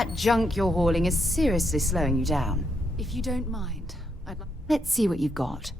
that junk you're hauling is seriously slowing you down. If you don't mind, I'd like... Let's see what you've got.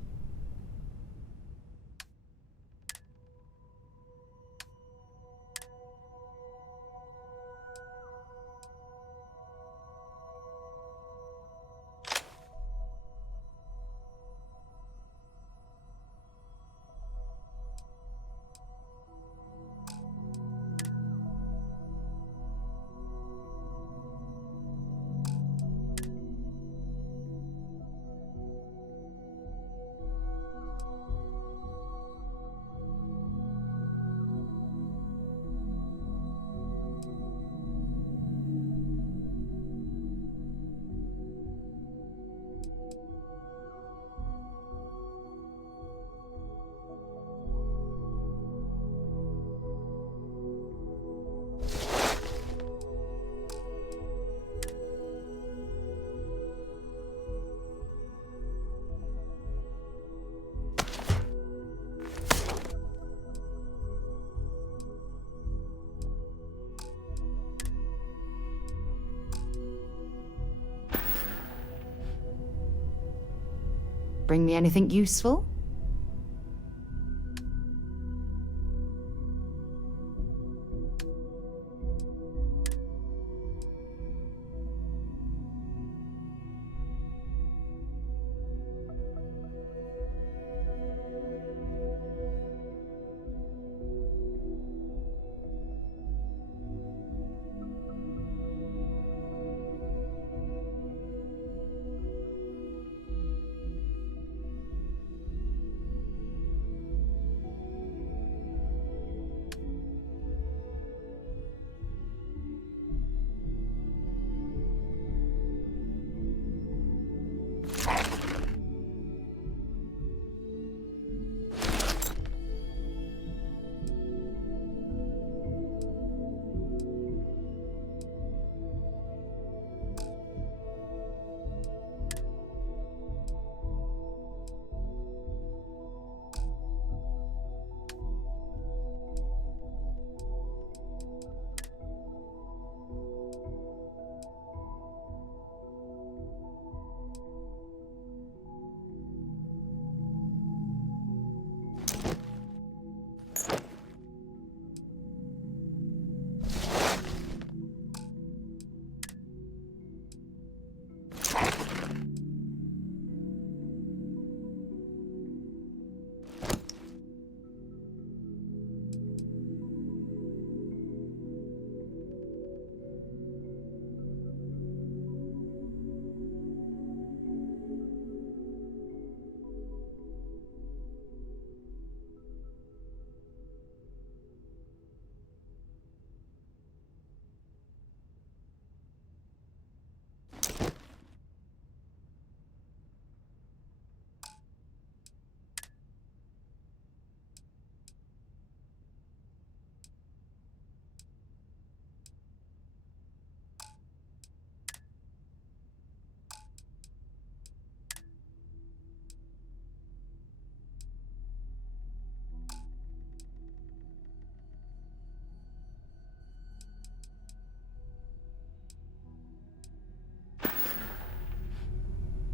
Bring me anything useful?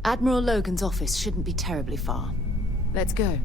Admiral Logan's office shouldn't be terribly far. Let's go.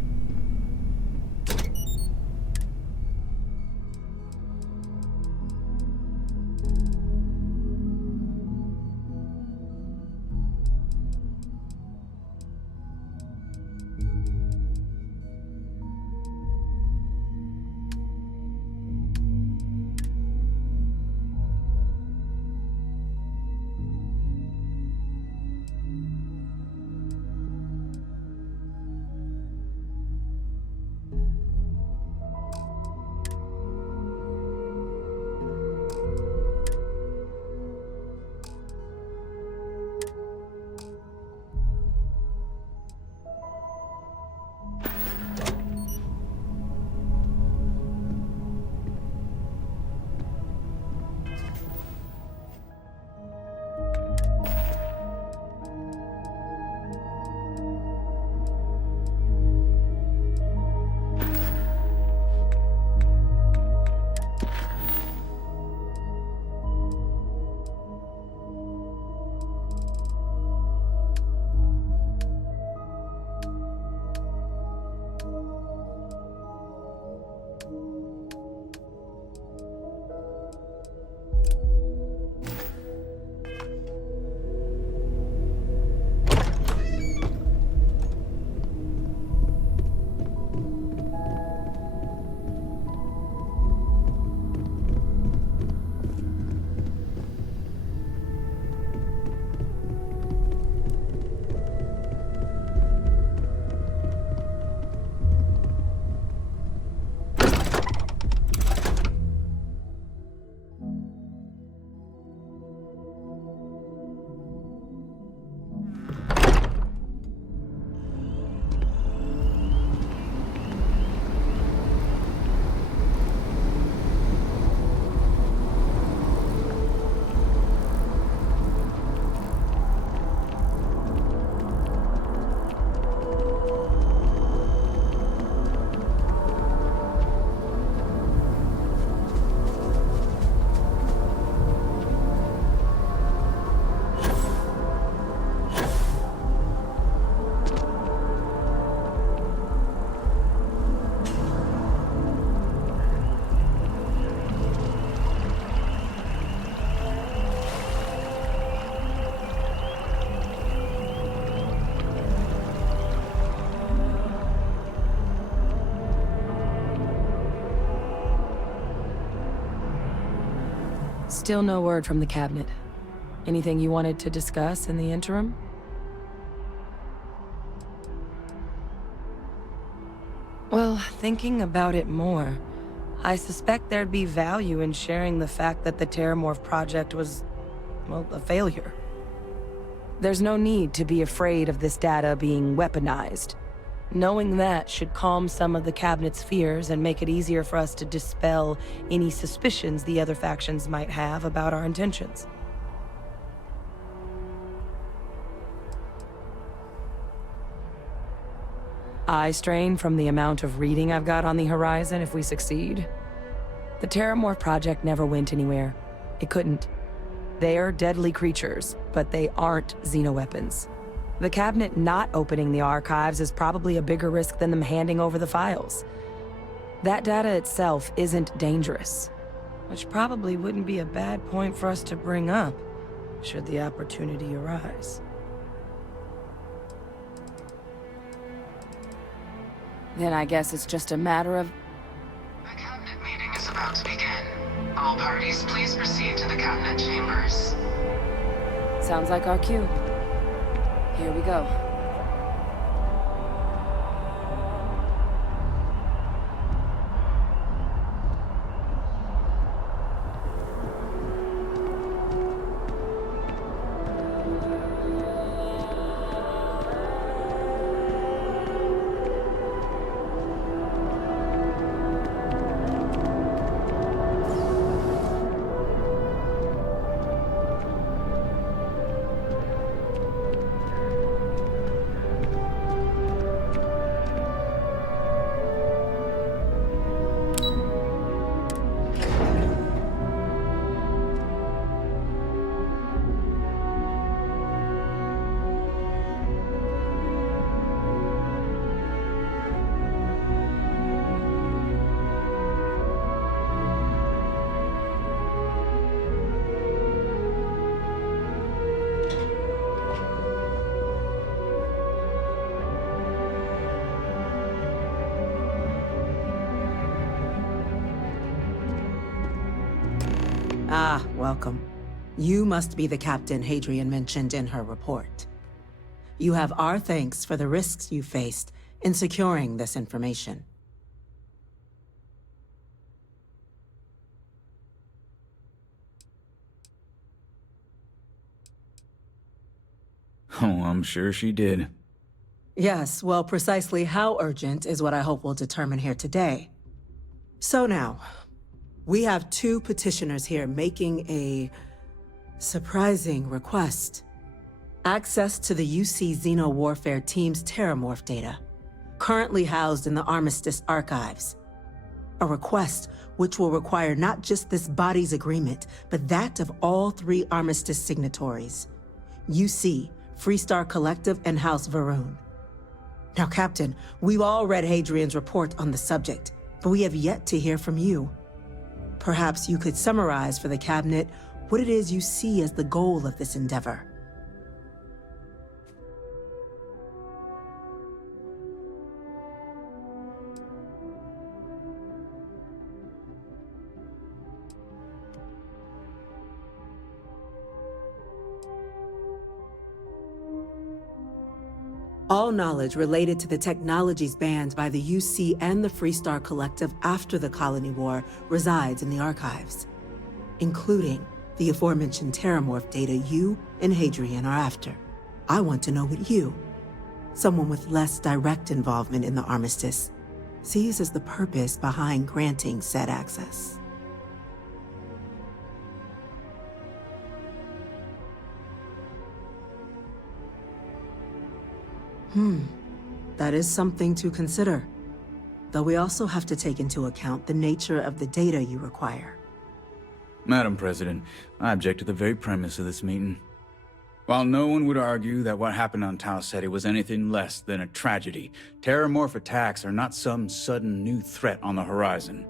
Still no word from the cabinet. Anything you wanted to discuss in the interim? Well, thinking about it more, I suspect there'd be value in sharing the fact that the Terrormorph project was, well, a failure. There's no need to be afraid of this data being weaponized. Knowing that should calm some of the cabinet's fears and make it easier for us to dispel any suspicions the other factions might have about our intentions. Eye strain from the amount of reading I've got on the horizon if we succeed. The Terrormorph project never went anywhere. It couldn't. They're deadly creatures, but they aren't xenoweapons. The cabinet not opening the archives is probably a bigger risk than them handing over the files. That data itself isn't dangerous, which probably wouldn't be a bad point for us to bring up, should the opportunity arise. Then I guess it's just a matter of... The cabinet meeting is about to begin. All parties, please proceed to the cabinet chambers. Sounds like our cue. Here we go. Ah, welcome. You must be the captain Hadrian mentioned in her report. You have our thanks for the risks you faced in securing this information. Oh, I'm sure she did. Yes, well, precisely how urgent is what I hope we'll determine here today. So now, we have two petitioners here making a surprising request. Access to the UC Xeno Warfare Team's Terrormorph data, currently housed in the Armistice archives. A request which will require not just this body's agreement, but that of all three Armistice signatories. UC, Freestar Collective, and House Varun. Now, Captain, we've all read Hadrian's report on the subject, but we have yet to hear from you. Perhaps you could summarize for the Cabinet what it is you see as the goal of this endeavor. All knowledge related to the technologies banned by the UC and the Freestar Collective after the Colony War resides in the archives, including the aforementioned Terrormorph data you and Hadrian are after. I want to know what you, someone with less direct involvement in the Armistice, sees as the purpose behind granting said access. That is something to consider. Though we also have to take into account the nature of the data you require. Madam President, I object to the very premise of this meeting. While no one would argue that what happened on Tau Ceti was anything less than a tragedy, Terrormorph attacks are not some sudden new threat on the horizon.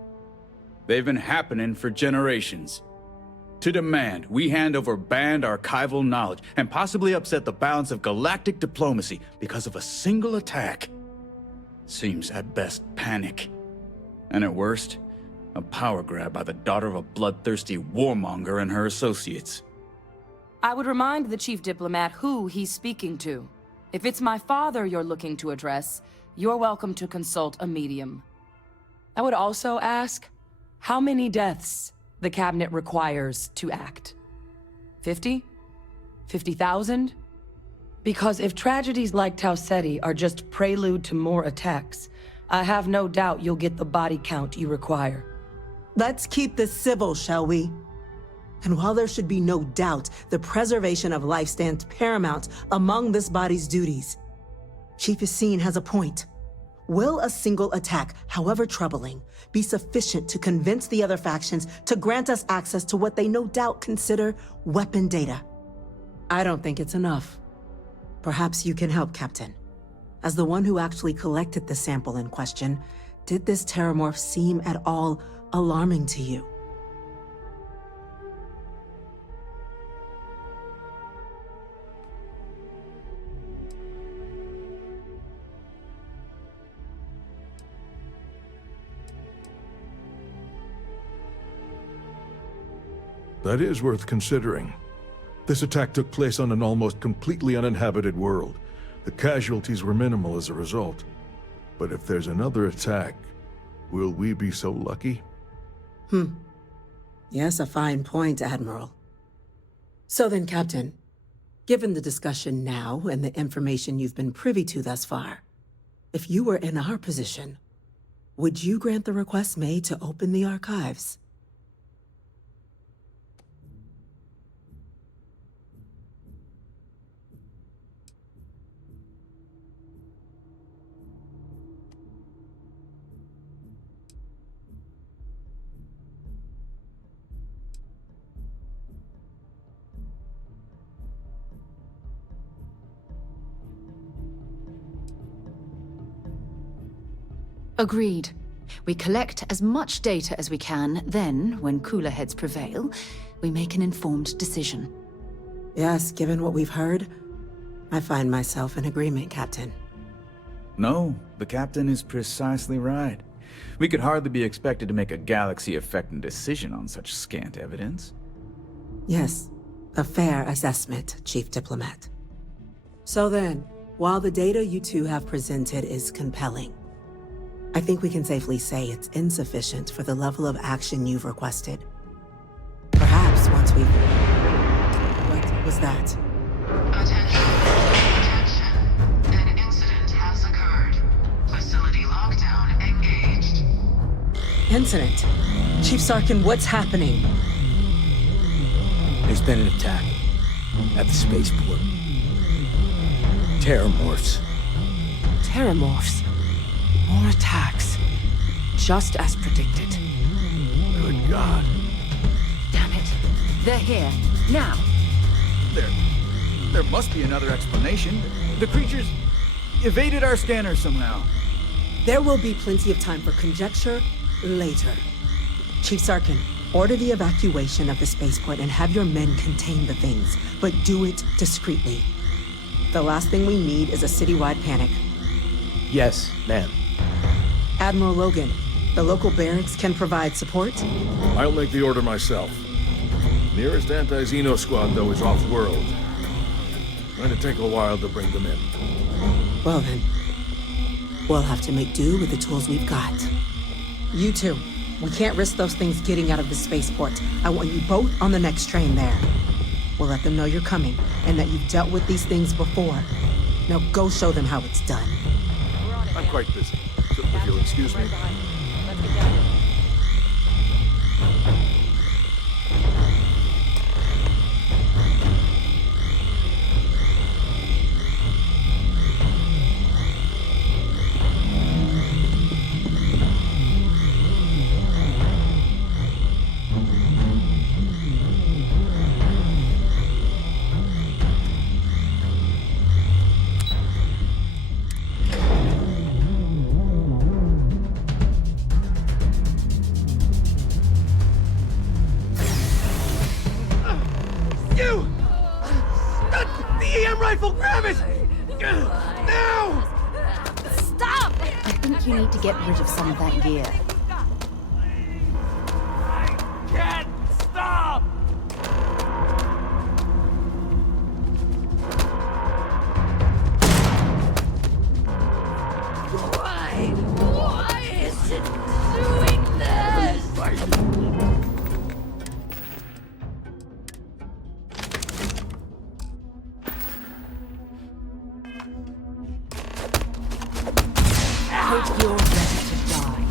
They've been happening for generations. To demand we hand over banned archival knowledge and possibly upset the balance of galactic diplomacy because of a single attack seems at best panic. And at worst, A power grab by the daughter of a bloodthirsty warmonger and her associates. I would remind the chief diplomat who he's speaking to. If it's my father you're looking to address, you're welcome to consult a medium. I would also ask, how many deaths the cabinet requires to act? 50? 50,000? Because if tragedies like Tau Ceti are just prelude to more attacks, I have no doubt you'll get the body count you require. Let's keep this civil, shall we? And while there should be no doubt the preservation of life stands paramount among this body's duties, Chief Yassine has a point. Will a single attack, however troubling, be sufficient to convince the other factions to grant us access to what they no doubt consider weapon data? I don't think it's enough. Perhaps you can help, Captain. As the one who actually collected the sample in question, did this Terrormorph seem at all alarming to you? That is worth considering. This attack took place on an almost completely uninhabited world. The casualties were minimal as a result. But if there's another attack, will we be so lucky? Yes, a fine point, Admiral. So then, Captain, given the discussion now and the information you've been privy to thus far, if you were in our position, would you grant the request made to open the archives? Agreed. We collect as much data as we can, then, when cooler heads prevail, we make an informed decision. Yes, given what we've heard, I find myself in agreement, Captain. No, the captain is precisely right. We could hardly be expected to make a galaxy-affecting decision on such scant evidence. Yes, a fair assessment, Chief Diplomat. So then, while the data you two have presented is compelling, I think we can safely say it's insufficient for the level of action you've requested. Perhaps once we... What was that? Attention. An incident has occurred. Facility lockdown engaged. Incident? Chief Sarkin, what's happening? There's been an attack at the spaceport. Terrormorphs. Terrormorphs. More attacks. Just as predicted. Good God. Damn it. They're here. Now. There must be another explanation. The creatures evaded our scanner somehow. There will be plenty of time for conjecture later. Chief Sarkin, order the evacuation of the spaceport and have your men contain the things, but do it discreetly. The last thing we need is a citywide panic. Yes, ma'am. Admiral Logan, the local barracks can provide support? I'll make the order myself. Nearest anti-Xeno squad, though, is off-world. Going to take a while to bring them in. Well then, we'll have to make do with the tools we've got. You two, we can't risk those things getting out of the spaceport. I want you both on the next train there. We'll let them know you're coming, and that you've dealt with these things before. Now go show them how it's done. I'm quite busy, so if you'll excuse me. Let's get down. Stop! I think you need to get rid of some of that gear. hope you're ready to die.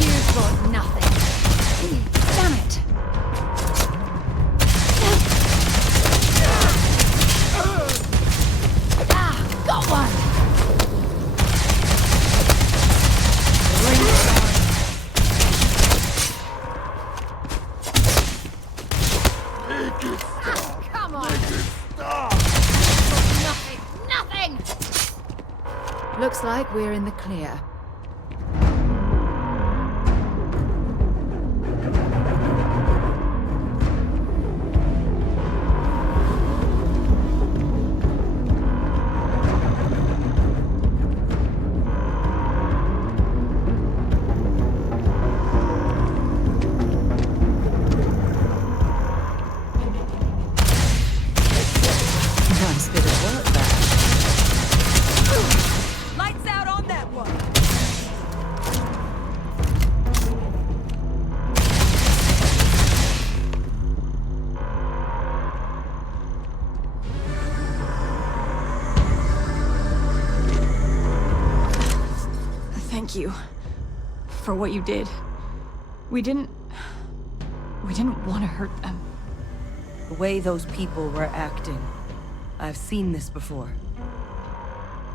You've got nothing. Damn it! Ah, got one! Come on! Nothing! Looks like we're in the clear. Nice bit of work there. Lights out on that one! Thank you for what you did. We didn't want to hurt them. The way those people were acting, I've seen this before.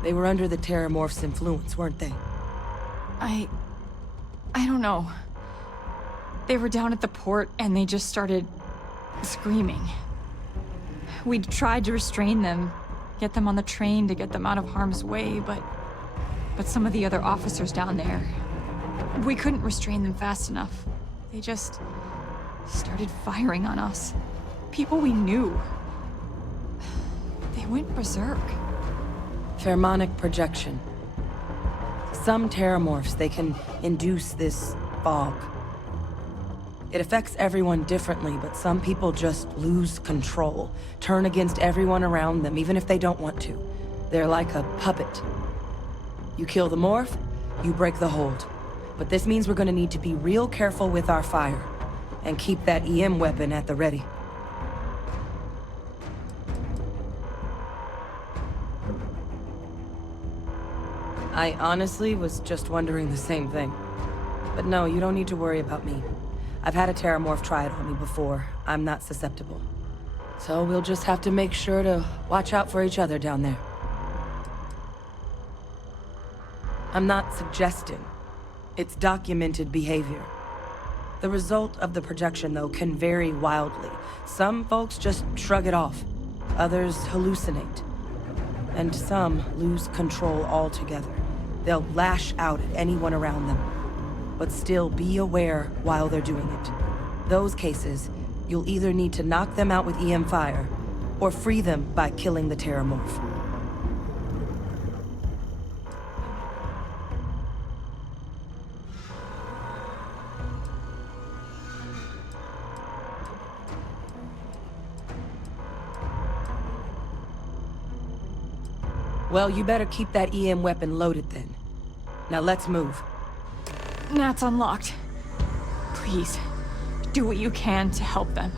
They were under the Terrormorph's influence, weren't they? I don't know. They were down at the port and they just started screaming. We tried to restrain them, get them on the train to get them out of harm's way, but some of the other officers down there, we couldn't restrain them fast enough. They just started firing on us. People we knew. They went berserk. Pheromonic projection. Some Terrormorphs, they can induce this fog. It affects everyone differently, but some people just lose control, turn against everyone around them, even if they don't want to. They're like a puppet. You kill the morph, you break the hold. But this means we're gonna need to be real careful with our fire, and keep that EM weapon at the ready. I honestly was just wondering the same thing. But no, you don't need to worry about me. I've had a Terrormorph try it on me before. I'm not susceptible. So we'll just have to make sure to watch out for each other down there. I'm not suggesting. It's documented behavior. The result of the projection, though, can vary wildly. Some folks just shrug it off. Others hallucinate. And some lose control altogether. They'll lash out at anyone around them. But still be aware while they're doing it. Those cases, you'll either need to knock them out with EM fire, or free them by killing the Terrormorph. Well, you better keep that EM weapon loaded then. Now let's move. Nat's unlocked. Please, do what you can to help them.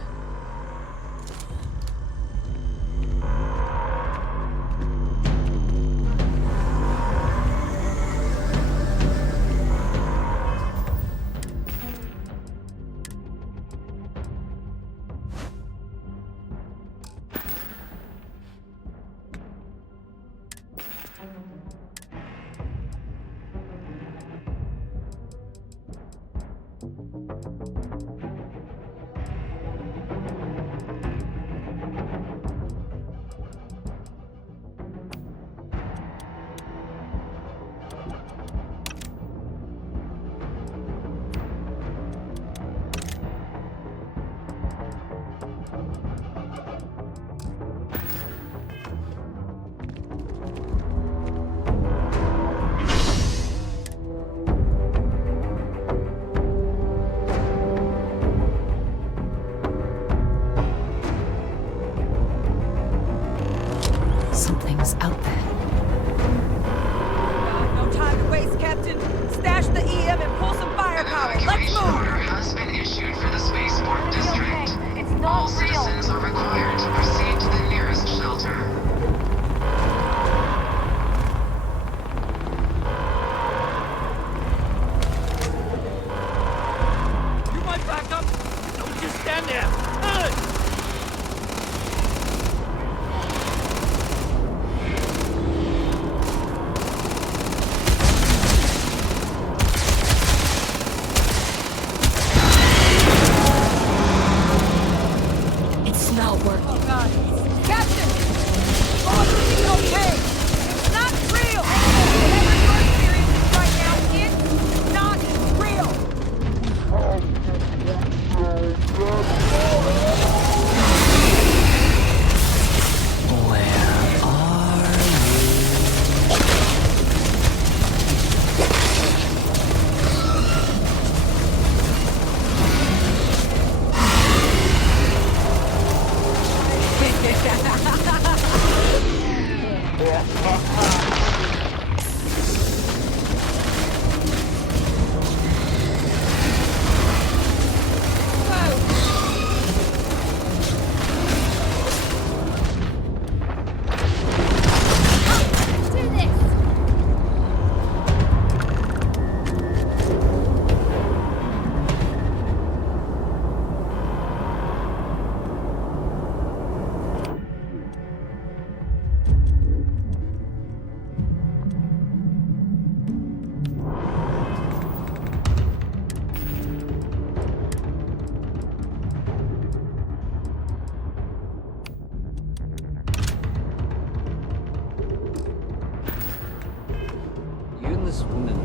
this woman...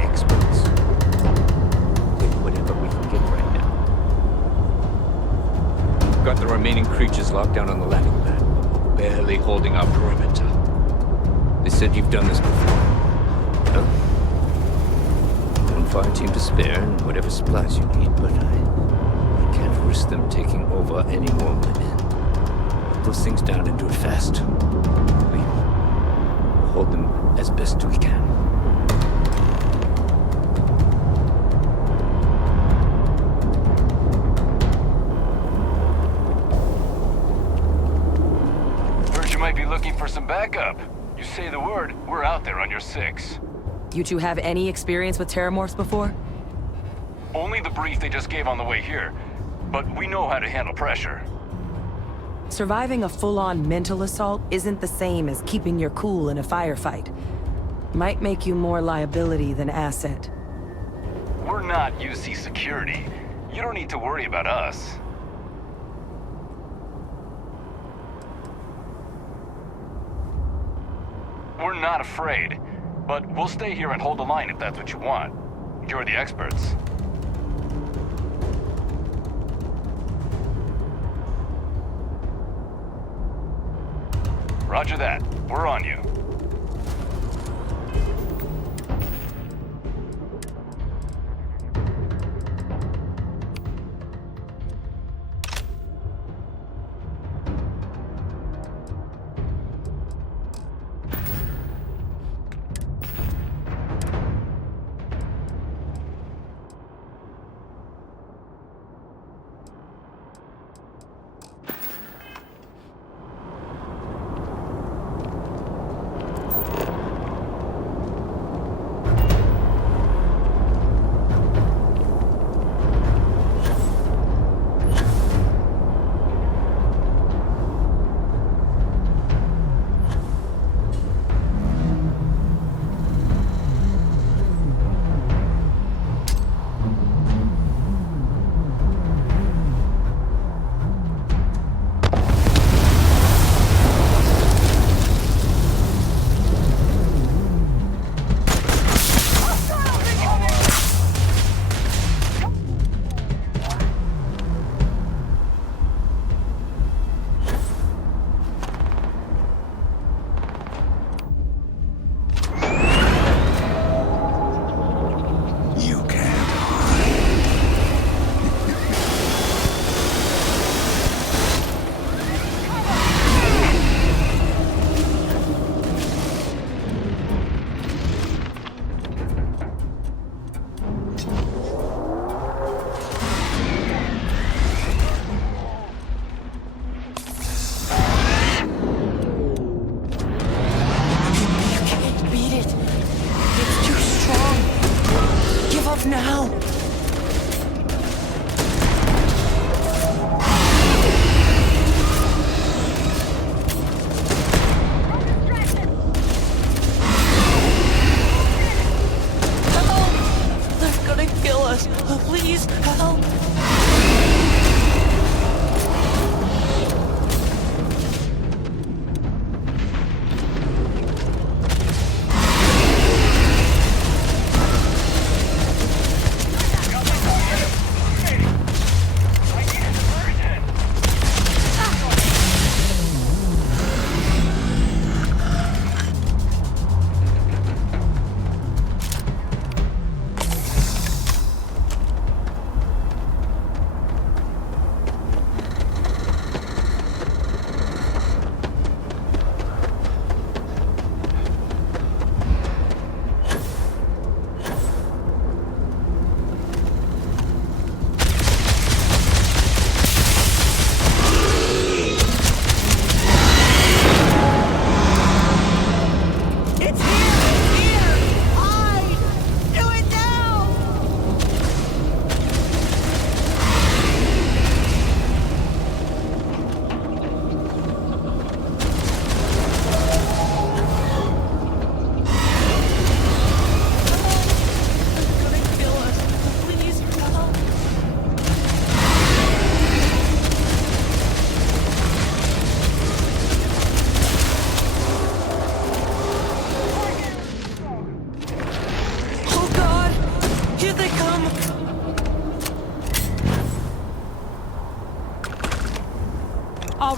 experts. Take whatever we can get right now. We've got the remaining creatures locked down on the landing pad, barely holding our perimeter. They said you've done this before. Well, one Fireteam to spare and whatever supplies you need, but I can't risk them taking over any more women. Put those things down and do it fast. We hold them as best we can. Heard you might be looking for some backup. You say the word, we're out there on your 6. You two have any experience with Terrormorphs before? Only the brief they just gave on the way here, but we know how to handle pressure. Surviving a full-on mental assault isn't the same as keeping your cool in a firefight. Might make you more liability than asset. We're not UC security. You don't need to worry about us. We're not afraid, but we'll stay here and hold the line if that's what you want. You're the experts. Roger that. We're on you.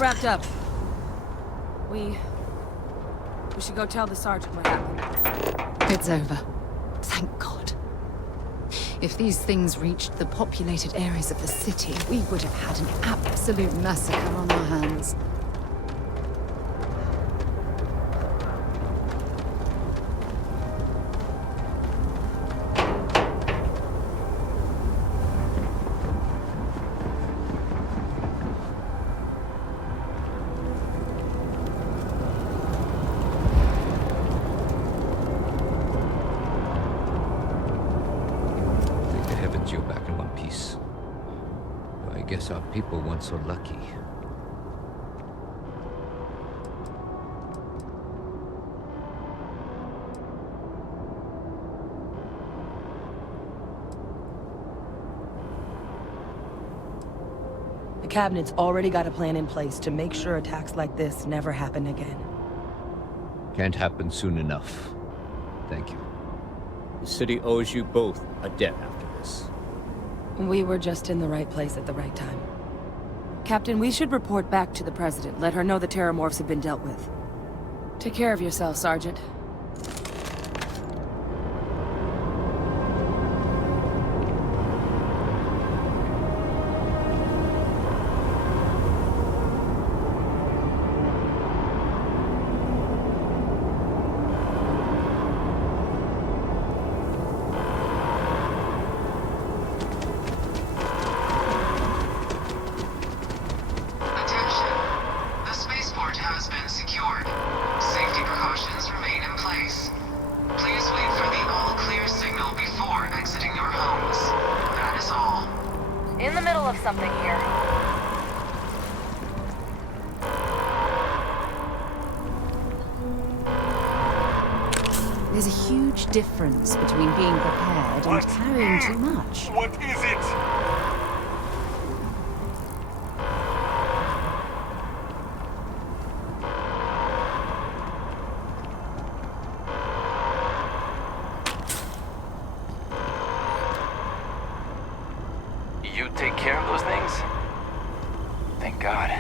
wrapped up. We should go tell the sergeant what happened. It's over. Thank God. If these things reached the populated areas of the city, we would have had an absolute massacre on our hands. You're back in one piece. I guess our people weren't so lucky. The Cabinet's already got a plan in place to make sure attacks like this never happen again. Can't happen soon enough. Thank you. The city owes you both a debt after this. We were just in the right place at the right time. Captain, we should report back to the President. Let her know the Terrormorphs have been dealt with. Take care of yourself, Sergeant. Attention. The spaceport has been secured. Safety precautions remain in place. Please wait for the all-clear signal before exiting your homes. That is all. In the middle of something here. There's a huge difference between being prepared and carrying too much. What is it? You take care of those things? Thank God.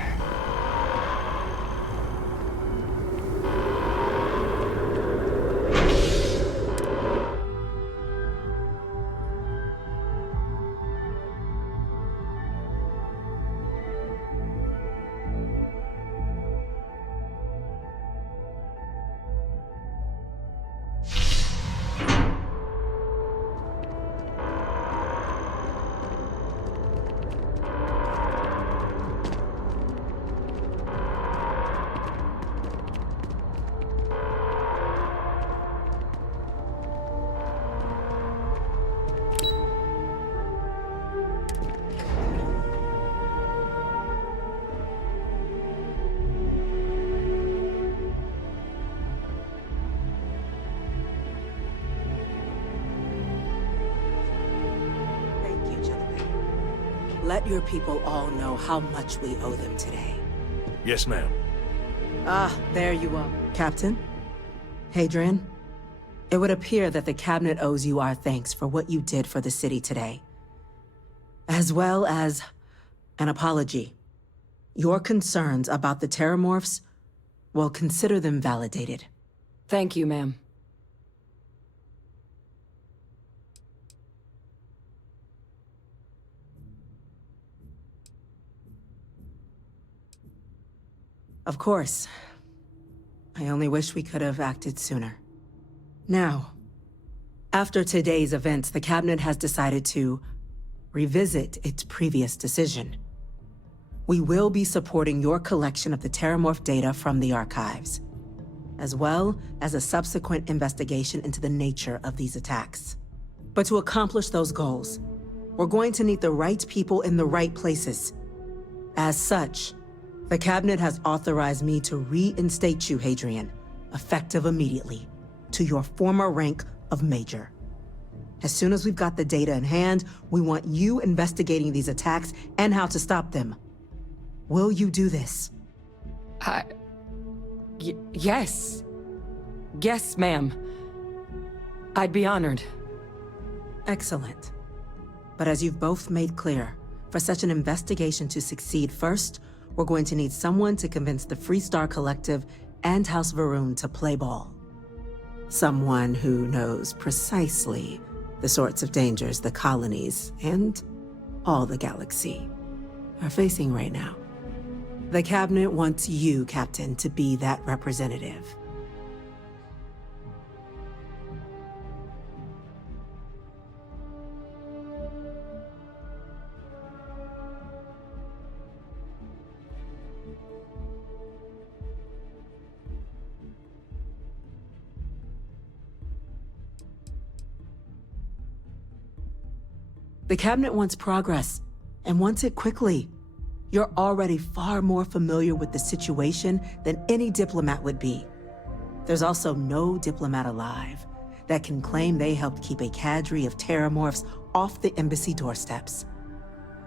Let your people all know how much we owe them today. Yes, ma'am. Ah, there you are. Captain? Hadrian? It would appear that the Cabinet owes you our thanks for what you did for the city today. As well as an apology. Your concerns about the Terrormorphs, well, consider them validated. Thank you, ma'am. Of course. I only wish we could have acted sooner. Now, after today's events, the Cabinet has decided to revisit its previous decision. We will be supporting your collection of the Terrormorph data from the archives, as well as a subsequent investigation into the nature of these attacks. But to accomplish those goals, we're going to need the right people in the right places. As such, the Cabinet has authorized me to reinstate you, Hadrian, effective immediately, to your former rank of Major. As soon as we've got the data in hand, we want you investigating these attacks and how to stop them. Will you do this? Yes. Yes, ma'am. I'd be honored. Excellent. But as you've both made clear, for such an investigation to succeed first, we're going to need someone to convince the Freestar Collective and House Varun to play ball. Someone who knows precisely the sorts of dangers the colonies and all the galaxy are facing right now. The Cabinet wants you, Captain, to be that representative. The Cabinet wants progress, and wants it quickly. You're already far more familiar with the situation than any diplomat would be. There's also no diplomat alive that can claim they helped keep a cadre of Terrormorphs off the embassy doorsteps.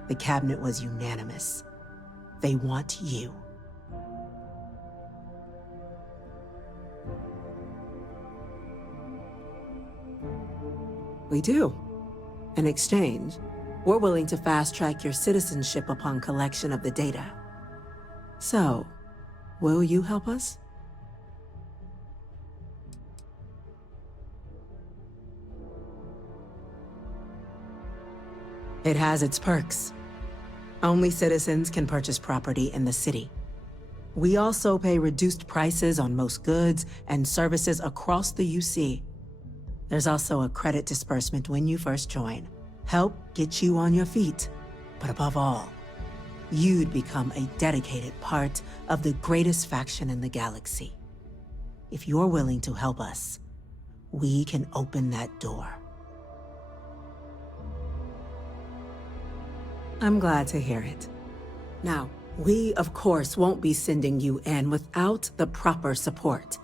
The Cabinet was unanimous. They want you. We do. In exchange, we're willing to fast-track your citizenship upon collection of the data. So, will you help us? It has its perks. Only citizens can purchase property in the city. We also pay reduced prices on most goods and services across the UC. There's also a credit disbursement when you first join. Help get you on your feet. But above all, you'd become a dedicated part of the greatest faction in the galaxy. If you're willing to help us, we can open that door. I'm glad to hear it. Now, we, of course, won't be sending you in without the proper support.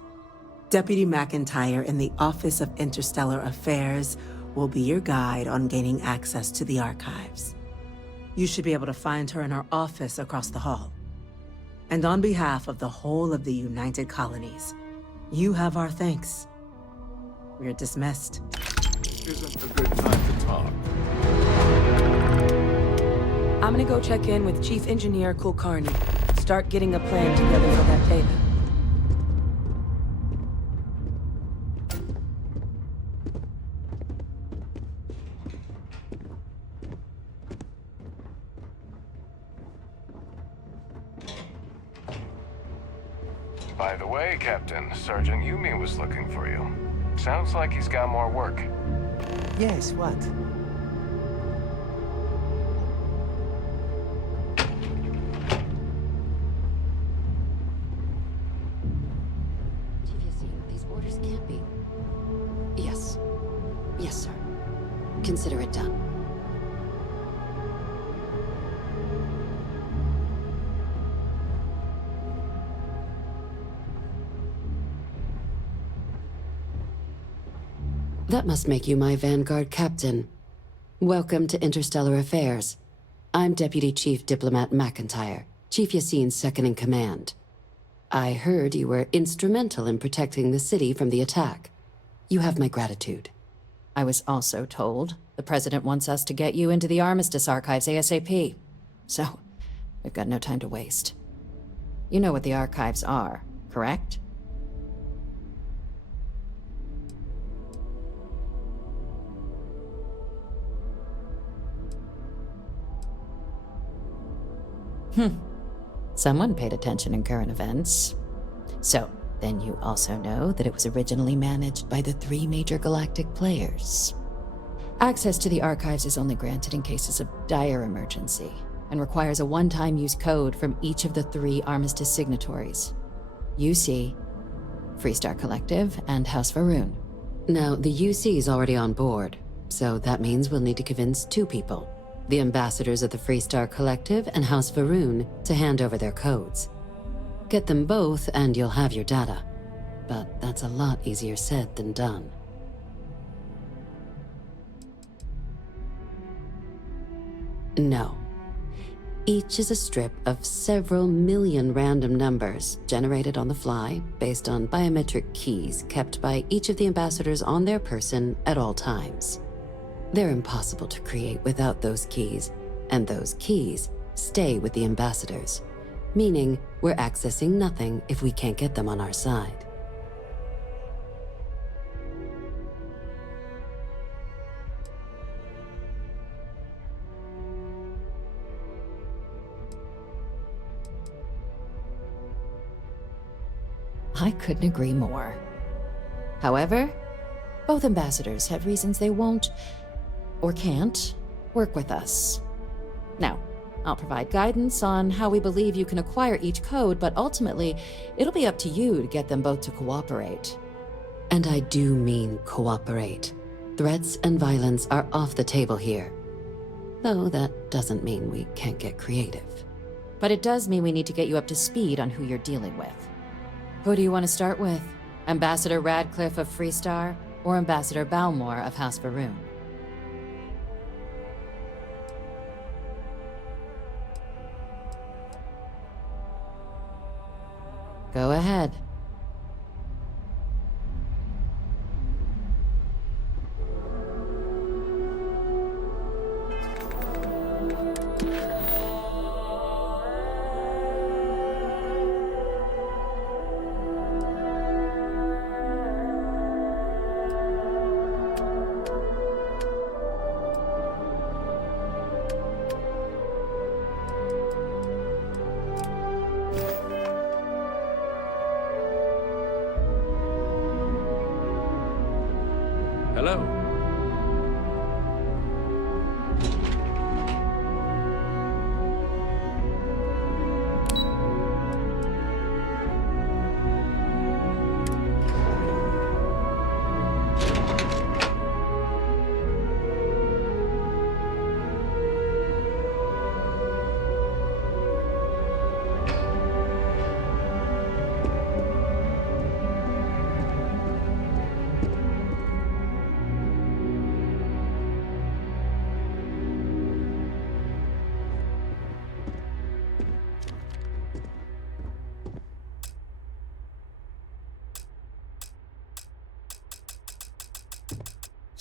Deputy Macintyre in the Office of Interstellar Affairs will be your guide on gaining access to the archives. You should be able to find her in her office across the hall. And on behalf of the whole of the United Colonies, you have our thanks. We're dismissed. Isn't a good time to talk. I'm gonna go check in with Chief Engineer Kulkarni. Start getting a plan together for that data. By the way, Captain, Sergeant Yumi was looking for you. Sounds like he's got more work. Yes, what? These orders can't be... Yes. Yes, sir. Consider it done. That must make you my Vanguard captain. Welcome to Interstellar Affairs. I'm Deputy Chief Diplomat Macintyre, Chief Yassine's second-in-command. I heard you were instrumental in protecting the city from the attack. You have my gratitude. I was also told the President wants us to get you into the Armistice archives ASAP. So, we've got no time to waste. You know what the archives are, correct? Someone paid attention in current events. So, then you also know that it was originally managed by the 3 major galactic players. Access to the archives is only granted in cases of dire emergency, and requires a one-time use code from each of the 3 Armistice signatories. UC, Freestar Collective, and House Varun. Now, the UC is already on board, so that means we'll need to convince 2 people. The ambassadors of the Freestar Collective and House Varun to hand over their codes. Get them both and you'll have your data. But that's a lot easier said than done. No. Each is a strip of several million random numbers generated on the fly based on biometric keys kept by each of the ambassadors on their person at all times. They're impossible to create without those keys, and those keys stay with the ambassadors. meaning we're accessing nothing if we can't get them on our side. I couldn't agree more. However, both ambassadors have reasons they won't, or can't, work with us. Now, I'll provide guidance on how we believe you can acquire each code, but ultimately, it'll be up to you to get them both to cooperate. And I do mean cooperate. Threats and violence are off the table here. Though that doesn't mean we can't get creative. But it does mean we need to get you up to speed on who you're dealing with. Who do you want to start with? Ambassador Radcliffe of Freestar, or Ambassador Balmore of House Varun? Go ahead. Hello.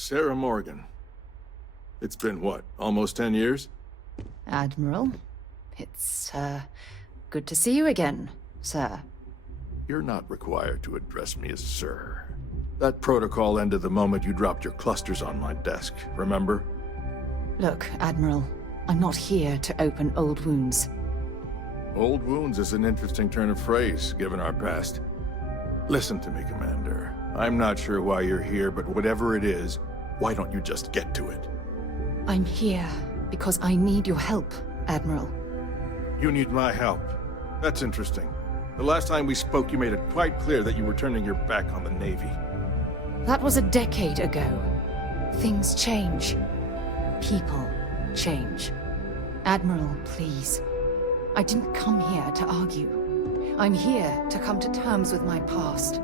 Sarah Morgan. It's been, what, almost 10 years? Admiral, it's, good to see you again, sir. You're not required to address me as sir. That protocol ended the moment you dropped your clusters on my desk, remember? Look, Admiral, I'm not here to open old wounds. Old wounds is an interesting turn of phrase, given our past. Listen to me, Commander. I'm not sure why you're here, but whatever it is, why don't you just get to it? I'm here because I need your help, Admiral. You need my help. That's interesting. The last time we spoke, you made it quite clear that you were turning your back on the Navy. That was a decade ago. Things change. People change. Admiral, please. I didn't come here to argue. I'm here to come to terms with my past.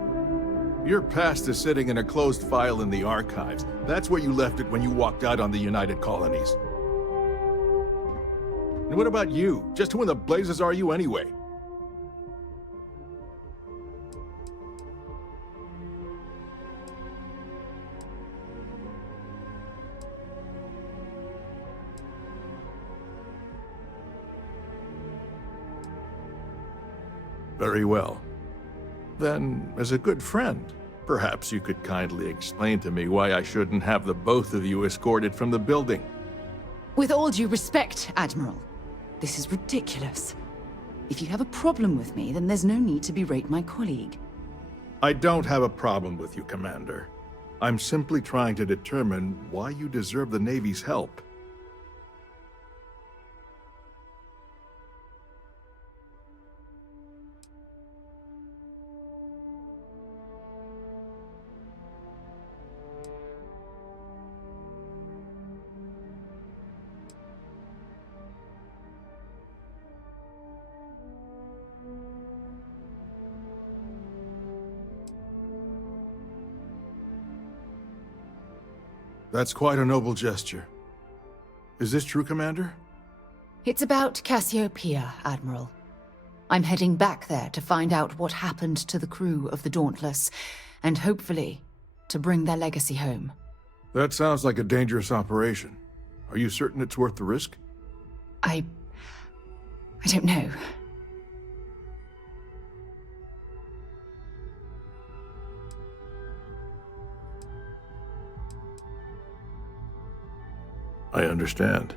Your past is sitting in a closed file in the archives. That's where you left it when you walked out on the United Colonies. And what about you? Just who in the blazes are you anyway? Very well. Then, as a good friend, perhaps you could kindly explain to me why I shouldn't have the both of you escorted from the building. With all due respect, Admiral, this is ridiculous. If you have a problem with me, then there's no need to berate my colleague. I don't have a problem with you, Commander. I'm simply trying to determine why you deserve the Navy's help. That's quite a noble gesture. Is this true, Commander? It's about Cassiopeia, Admiral. I'm heading back there to find out what happened to the crew of the Dauntless, and hopefully, to bring their legacy home. That sounds like a dangerous operation. Are you certain it's worth the risk? I don't know. I understand.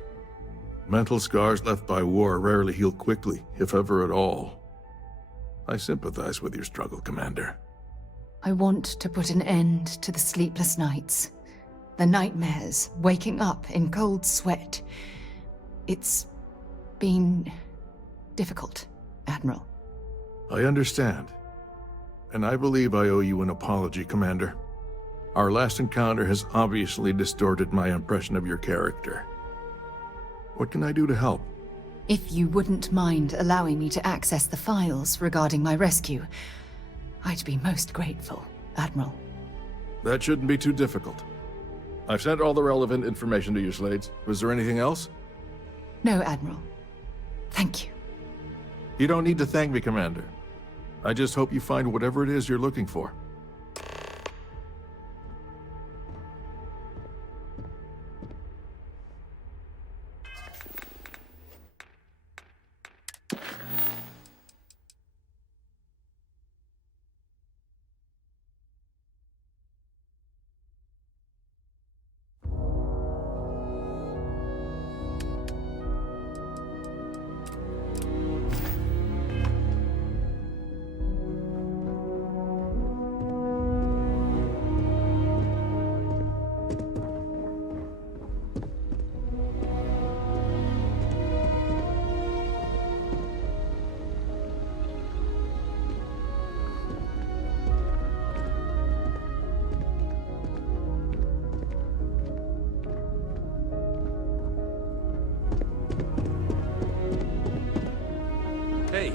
Mental scars left by war rarely heal quickly, if ever at all. I sympathize with your struggle, Commander. I want to put an end to the sleepless nights, the nightmares, waking up in cold sweat. It's been difficult, Admiral. I understand. And I believe I owe you an apology, Commander. Our last encounter has obviously distorted my impression of your character. What can I do to help? If you wouldn't mind allowing me to access the files regarding my rescue, I'd be most grateful, Admiral. That shouldn't be too difficult. I've sent all the relevant information to you, Slate. Was there anything else? No, Admiral. Thank you. You don't need to thank me, Commander. I just hope you find whatever it is you're looking for. Hey.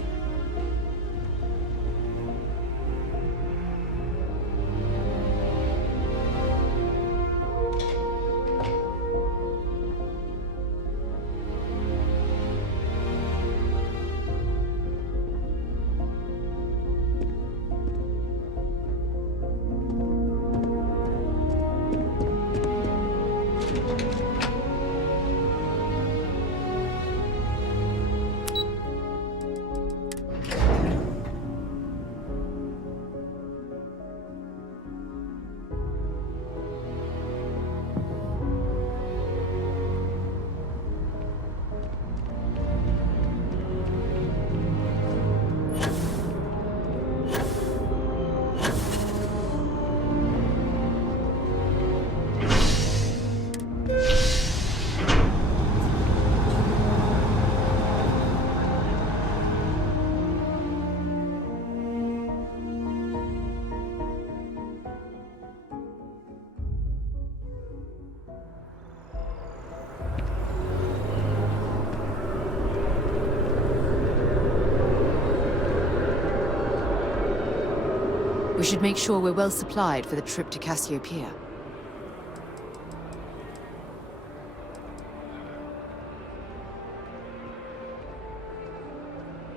We should make sure we're well supplied for the trip to Cassiopeia.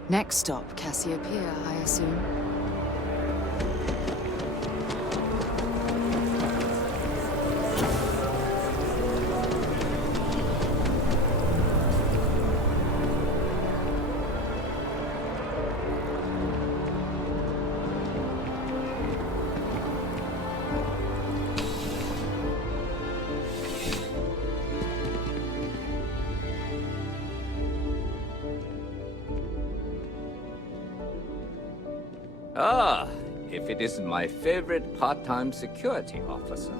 Next stop, Cassiopeia, I assume. Ah, if it isn't my favorite part-time security officer.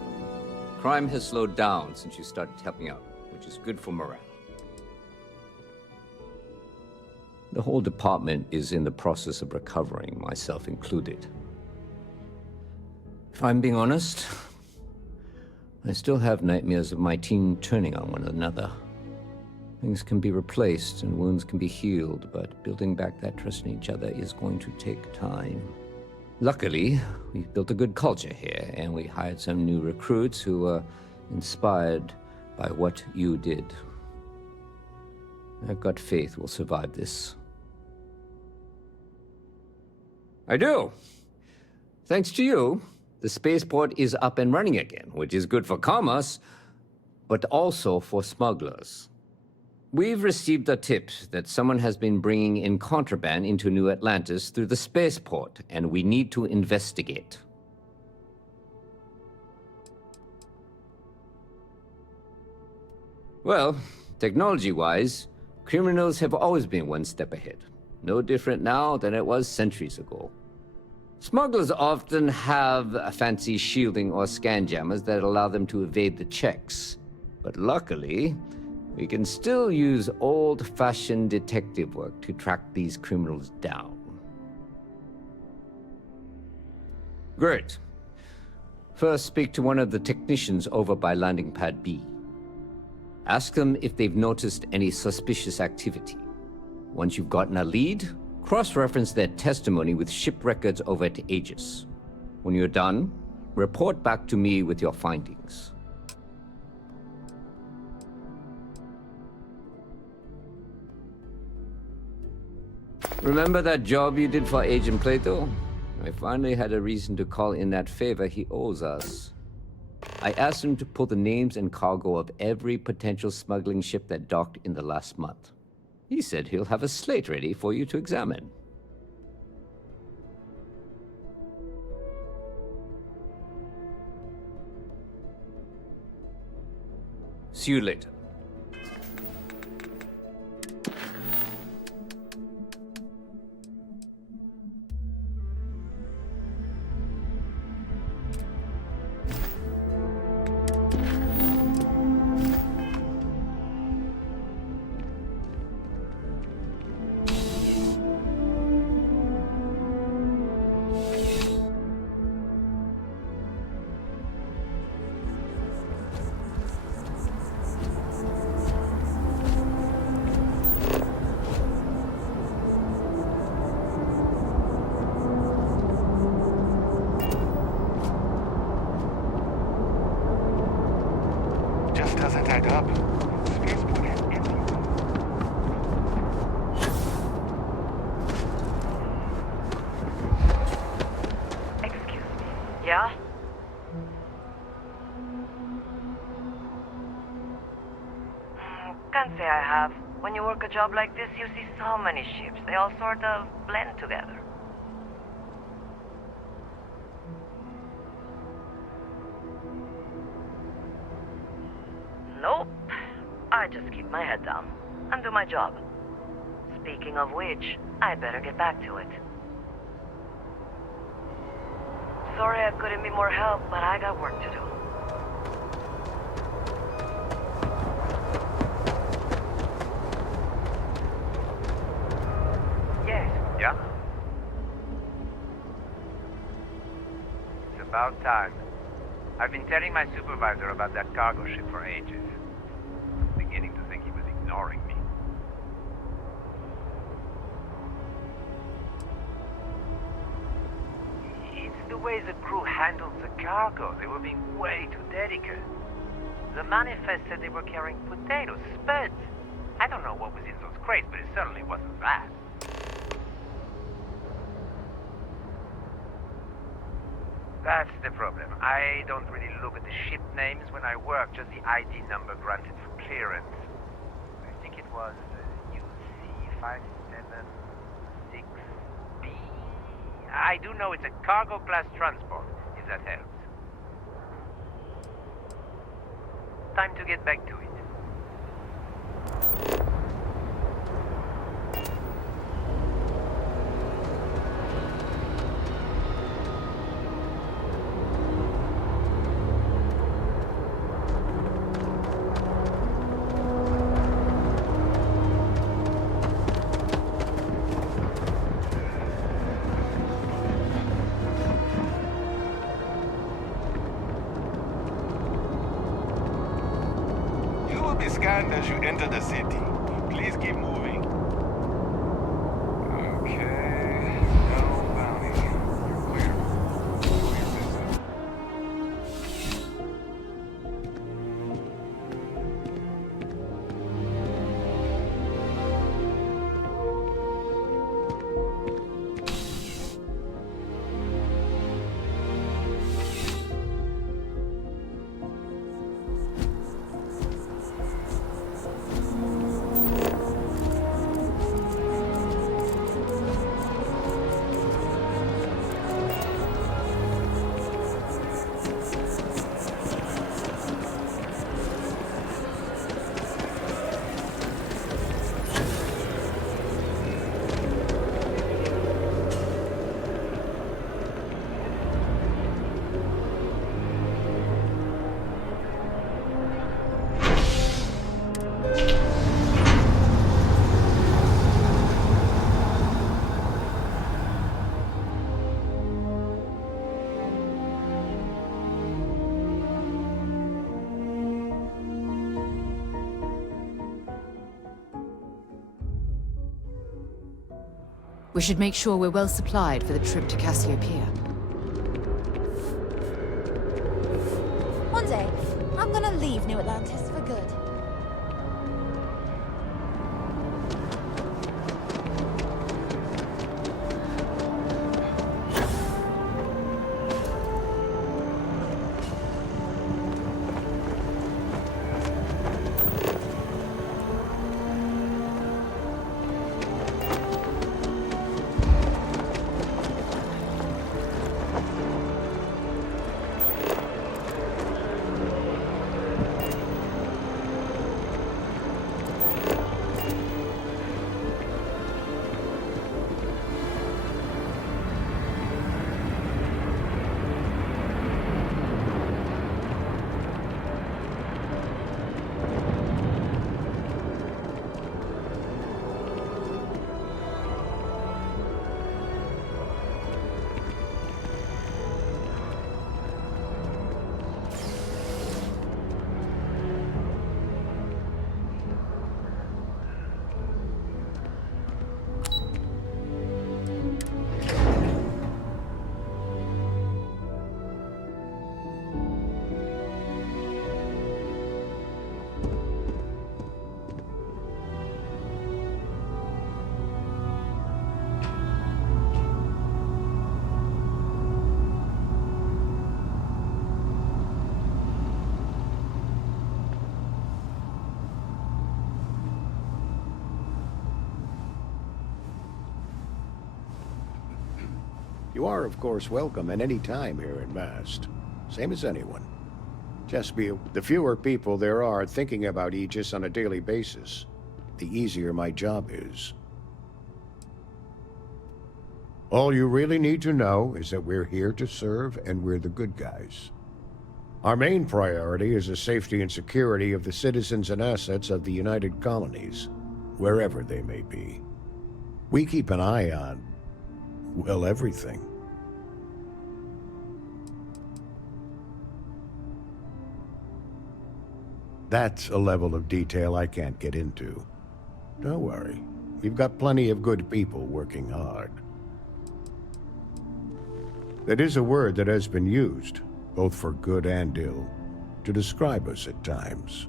Crime has slowed down since you started helping out, which is good for morale. The whole department is in the process of recovering, myself included. If I'm being honest, I still have nightmares of my team turning on one another. Things can be replaced and wounds can be healed, but building back that trust in each other is going to take time. Luckily, we've built a good culture here, and we hired some new recruits who were inspired by what you did. I've got faith we'll survive this. I do. Thanks to you, the spaceport is up and running again, which is good for commerce, but also for smugglers. We've received a tip that someone has been bringing in contraband into New Atlantis through the spaceport, and we need to investigate. Well, technology-wise, criminals have always been one step ahead. No different now than it was centuries ago. Smugglers often have a fancy shielding or scan jammers that allow them to evade the checks. But luckily, we can still use old-fashioned detective work to track these criminals down. Great. First, speak to one of the technicians over by Landing Pad B. Ask them if they've noticed any suspicious activity. Once you've gotten a lead, cross-reference their testimony with ship records over at Aegis. When you're done, report back to me with your findings. Remember that job you did for Agent Plato? I finally had a reason to call in that favor he owes us. I asked him to pull the names and cargo of every potential smuggling ship that docked in the last month. He said he'll have a slate ready for you to examine. See you later. Doesn't add up. Spaceport has everything. Excuse me. Yeah? Can't say I have. When you work a job like this, you see so many ships. They all sort of blend together. Nope. I just keep my head down and do my job. Speaking of which, I'd better get back to it. Sorry I couldn't be more help, but I got work to do. Yes. Yeah? It's about time. I've been telling my supervisor about that cargo ship for ages. Beginning to think he was ignoring me. It's the way the crew handled the cargo. They were being way too delicate. The manifest said they were carrying potatoes, spuds. I don't know what was in those crates, but it certainly wasn't that. That's the problem. I don't really look at the ship names when I work, just the ID number granted for clearance. I think it was UC576B. I do know it's a cargo class transport, if that helps. Time to get back to it. Scanned as you enter the city. Please keep moving. Okay. No bounty. You're clear. Do your business. We should make sure we're well supplied for the trip to Cassiopeia. One day, I'm gonna leave New Atlantis for good. You are, of course, welcome at any time here in Mast. Same as anyone. Just the fewer people there are thinking about Aegis on a daily basis, the easier my job is. All you really need to know is that we're here to serve, and we're the good guys. Our main priority is the safety and security of the citizens and assets of the United Colonies, wherever they may be. We keep an eye on, well, everything. That's a level of detail I can't get into. Don't worry, we've got plenty of good people working hard. That is a word that has been used, both for good and ill, to describe us at times.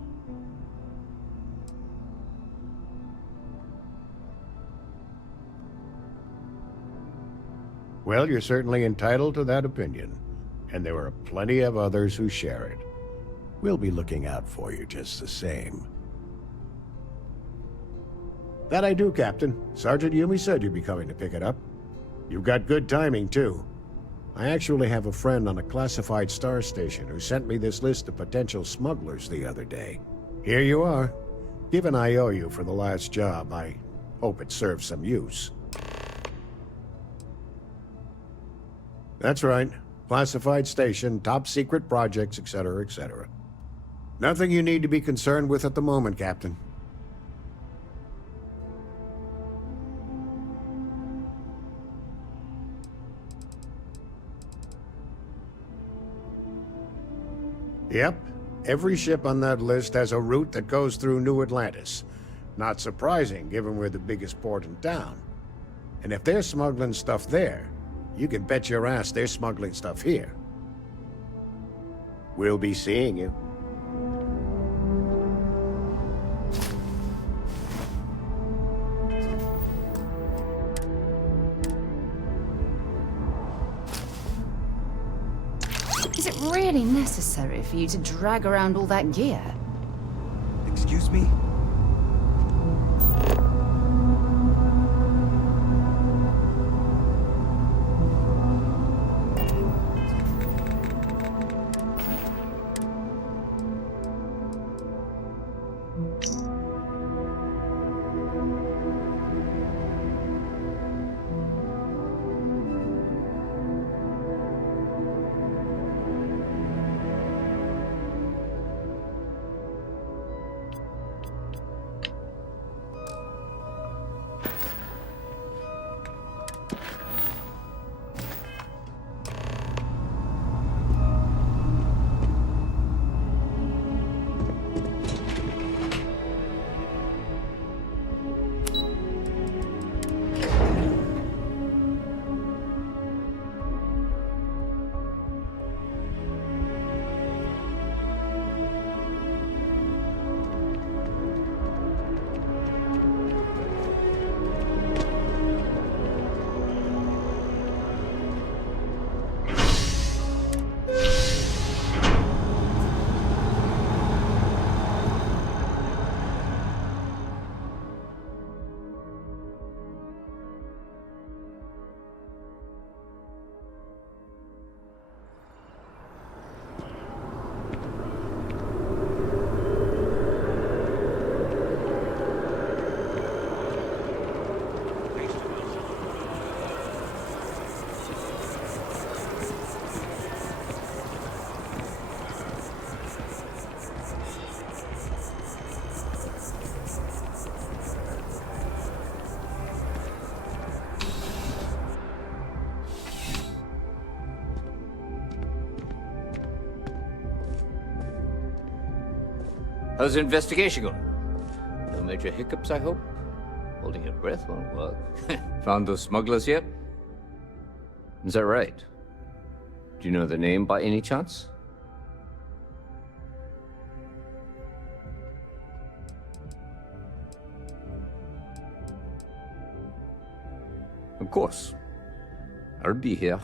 Well, you're certainly entitled to that opinion, and there are plenty of others who share it. We'll be looking out for you just the same. That I do, Captain. Sergeant Yumi said you'd be coming to pick it up. You've got good timing, too. I actually have a friend on a classified star station who sent me this list of potential smugglers the other day. Here you are. Given I owe you for the last job, I hope it serves some use. That's right. Classified station, top secret projects, etc., etc. Nothing you need to be concerned with at the moment, Captain. Yep. Every ship on that list has a route that goes through New Atlantis. Not surprising, given we're the biggest port in town. And if they're smuggling stuff there, you can bet your ass they're smuggling stuff here. We'll be seeing you. Is it really necessary for you to drag around all that gear? Excuse me? How's the investigation going? No major hiccups, I hope? Holding your breath won't work. Found those smugglers yet? Is that right? Do you know the name by any chance? Of course. I'll be here.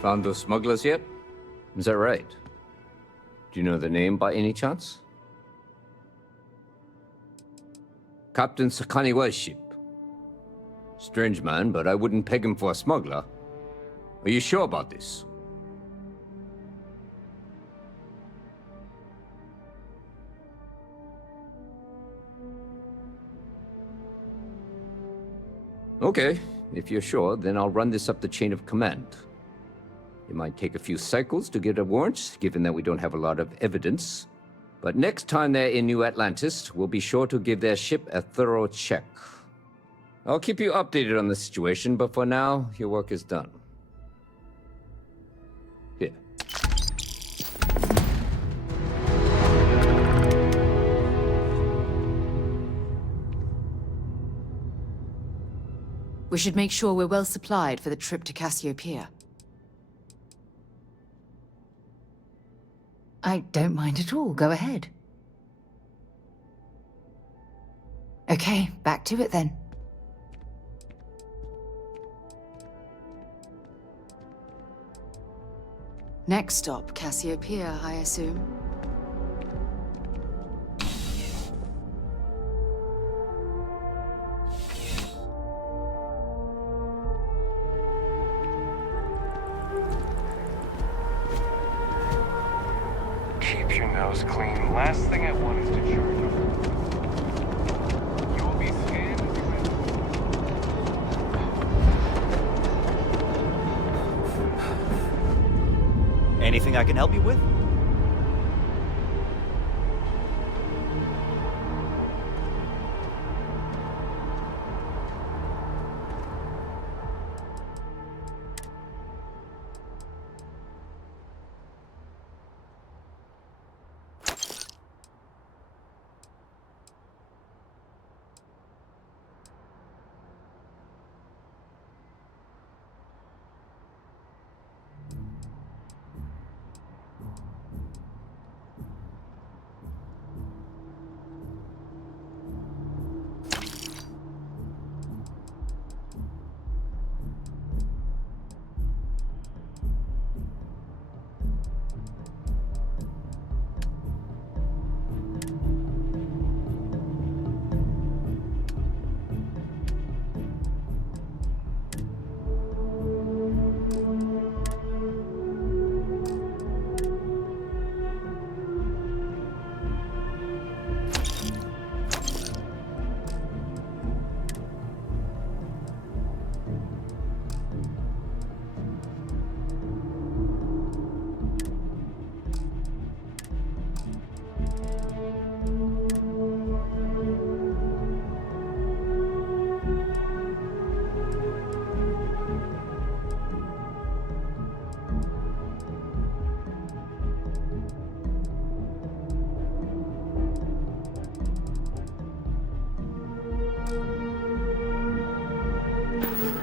Found those smugglers yet? Is that right? Do you know the name by any chance? Captain Sakaniwa's ship. Strange man, but I wouldn't peg him for a smuggler. Are you sure about this? Okay, if you're sure, then I'll run this up the chain of command. It might take a few cycles to get a warrant, given that we don't have a lot of evidence. But next time they're in New Atlantis, we'll be sure to give their ship a thorough check. I'll keep you updated on the situation, but for now, your work is done. Here. We should make sure we're well supplied for the trip to Cassiopeia. I don't mind at all. Go ahead. Okay, back to it then. Next stop, Cassiopeia, I assume. Keep your nose clean. Last thing I want is to charge you. You will be scanned. Anything I can help you with?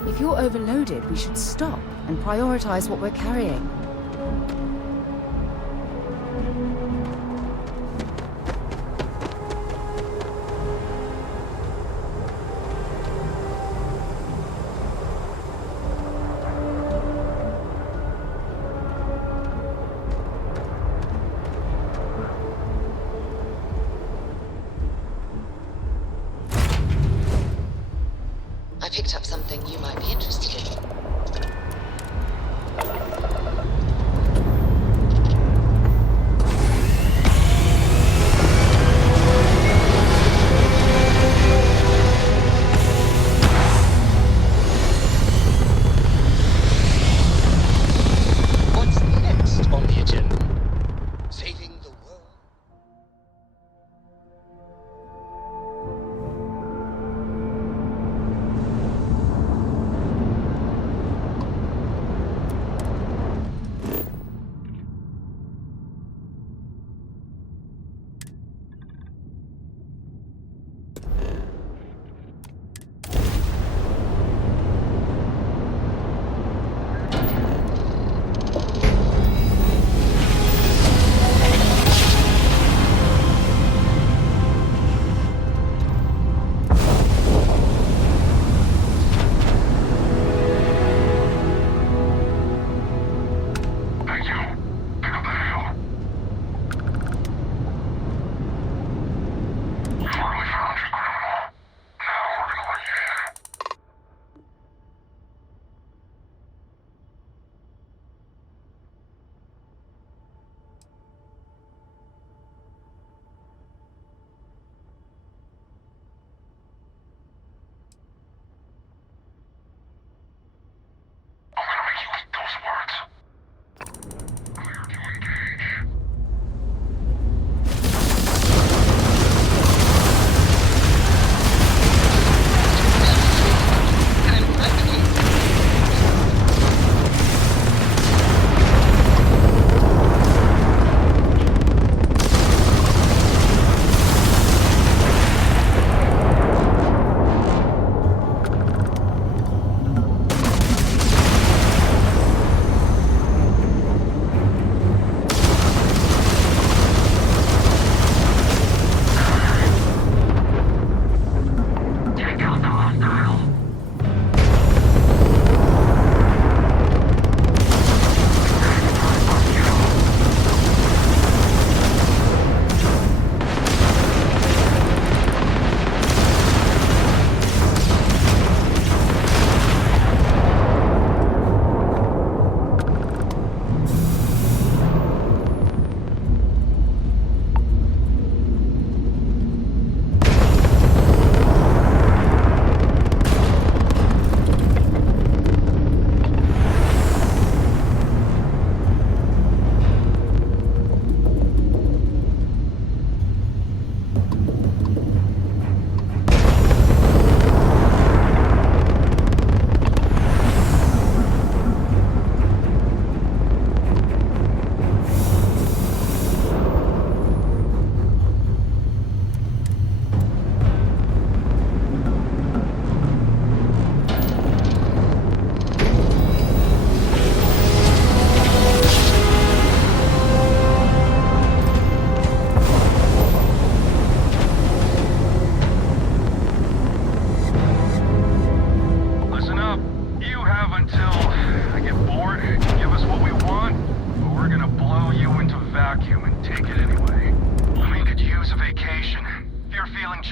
If you're overloaded, we should stop and prioritize what we're carrying. picked up something you might be interested in. What's next on the agenda? Saving the world?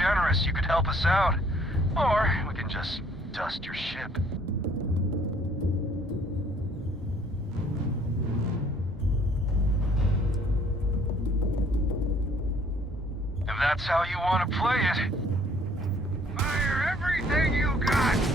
generous, you could help us out. Or we can just dust your ship. If that's how you want to play it, fire everything you got!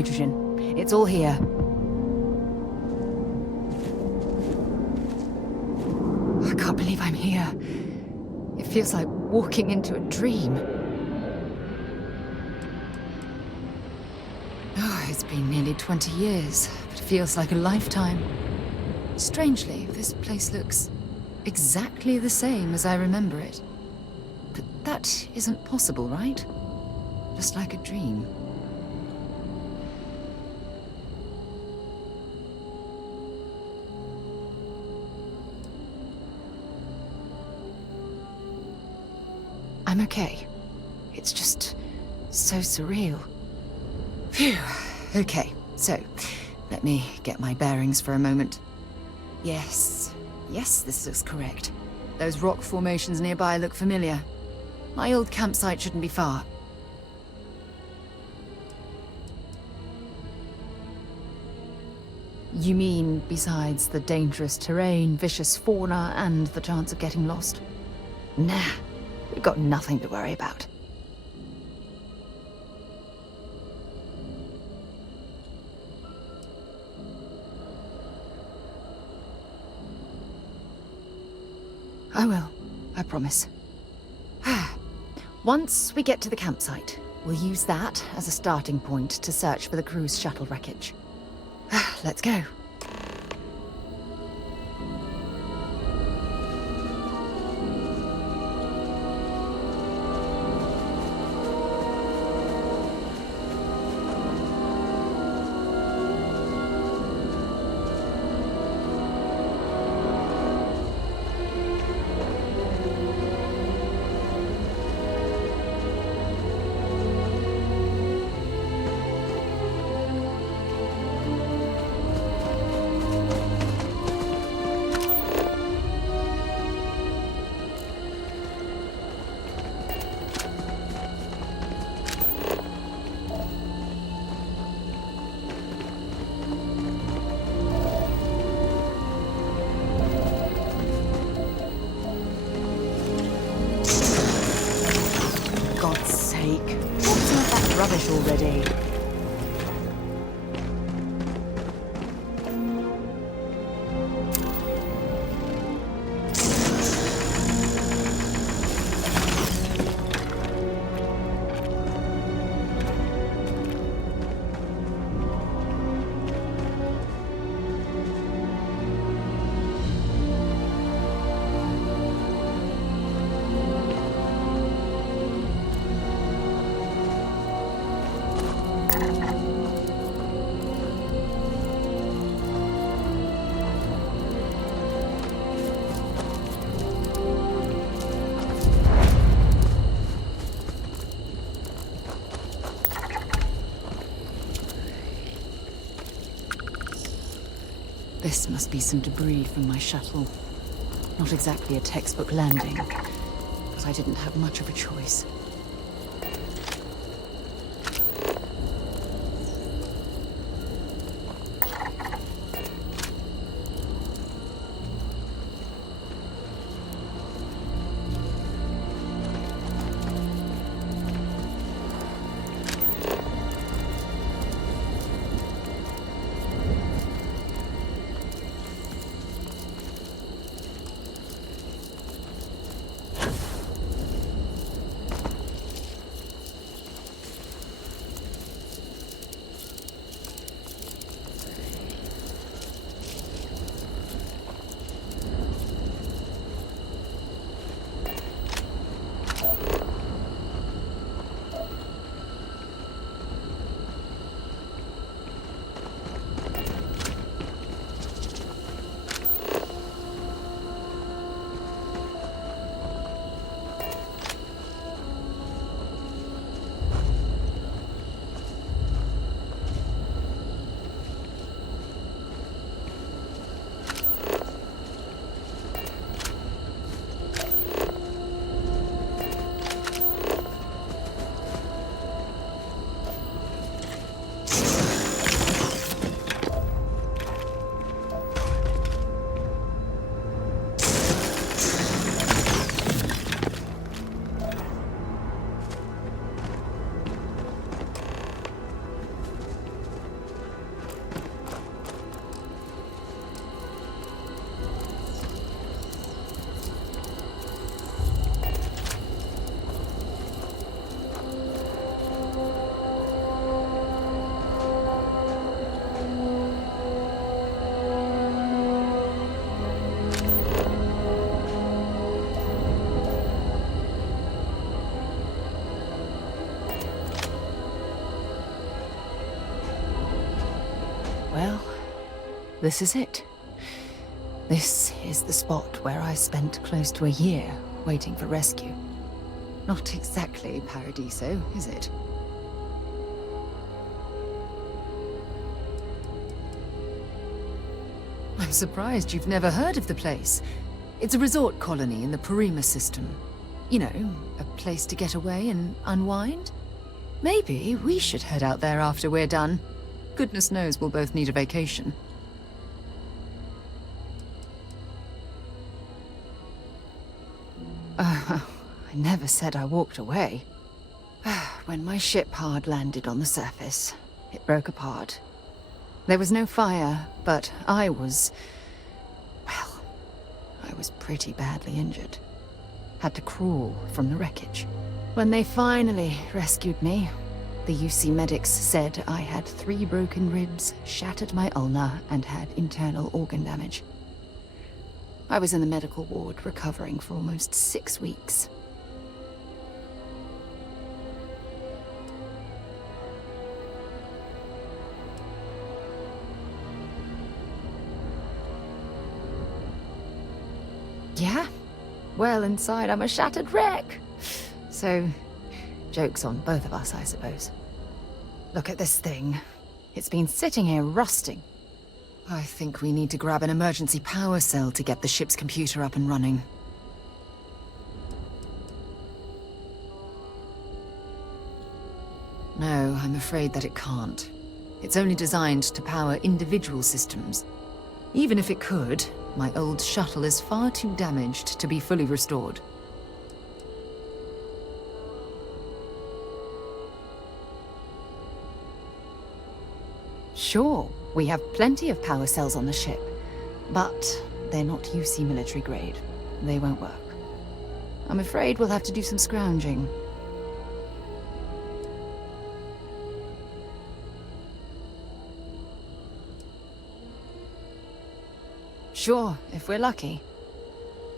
hydrogen. It's all here. I can't believe I'm here. It feels like walking into a dream. Oh, it's been nearly 20 years, but it feels like a lifetime. Strangely, this place looks exactly the same as I remember it. But that isn't possible, right? Just like a dream. I'm okay. It's just so surreal. Phew. Okay, so let me get my bearings for a moment. Yes, this looks correct. Those rock formations nearby look familiar. My old campsite shouldn't be far. You mean besides the dangerous terrain, vicious fauna, and the chance of getting lost? Nah, we've got nothing to worry about. I will, I promise. Once we get to the campsite, we'll use that as a starting point to search for the crew's shuttle wreckage. Let's go. Rubbish already. This must be some debris from my shuttle. Not exactly a textbook landing, but I didn't have much of a choice. this is it. This is the spot where I spent close to a year waiting for rescue. Not exactly Paradiso, is it? I'm surprised you've never heard of the place. It's a resort colony in the Parima system. You know, a place to get away and unwind. Maybe we should head out there after we're done. Goodness knows we'll both need a vacation. I never said I walked away. When my ship hard landed on the surface, it broke apart. There was no fire, but I was pretty badly injured. Had to crawl from the wreckage. When they finally rescued me, the UC medics said I had 3 broken ribs, shattered my ulna, and had internal organ damage. I was in the medical ward recovering for almost 6 weeks. Yeah? Well, inside I'm a shattered wreck. So, joke's on both of us, I suppose. Look at this thing. It's been sitting here rusting. I think we need to grab an emergency power cell to get the ship's computer up and running. No, I'm afraid that it can't. It's only designed to power individual systems. Even if it could, my old shuttle is far too damaged to be fully restored. Sure, we have plenty of power cells on the ship, but they're not UC military grade. They won't work. I'm afraid we'll have to do some scrounging. Sure, if we're lucky.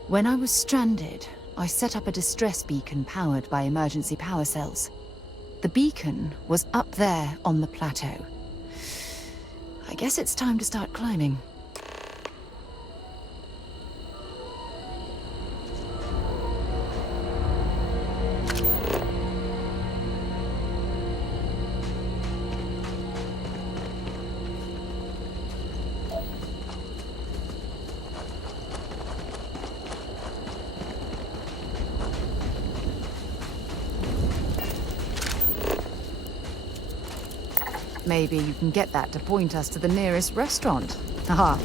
When I was stranded, I set up a distress beacon powered by emergency power cells. The beacon was up there on the plateau. I guess it's time to start climbing. Maybe you can get that to point us to the nearest restaurant. Haha.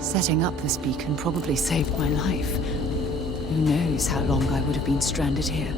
Setting up this beacon probably saved my life. Who knows how long I would have been stranded here.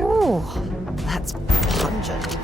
Ooh, that's pungent.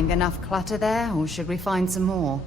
think? Enough clutter there, or should we find some more?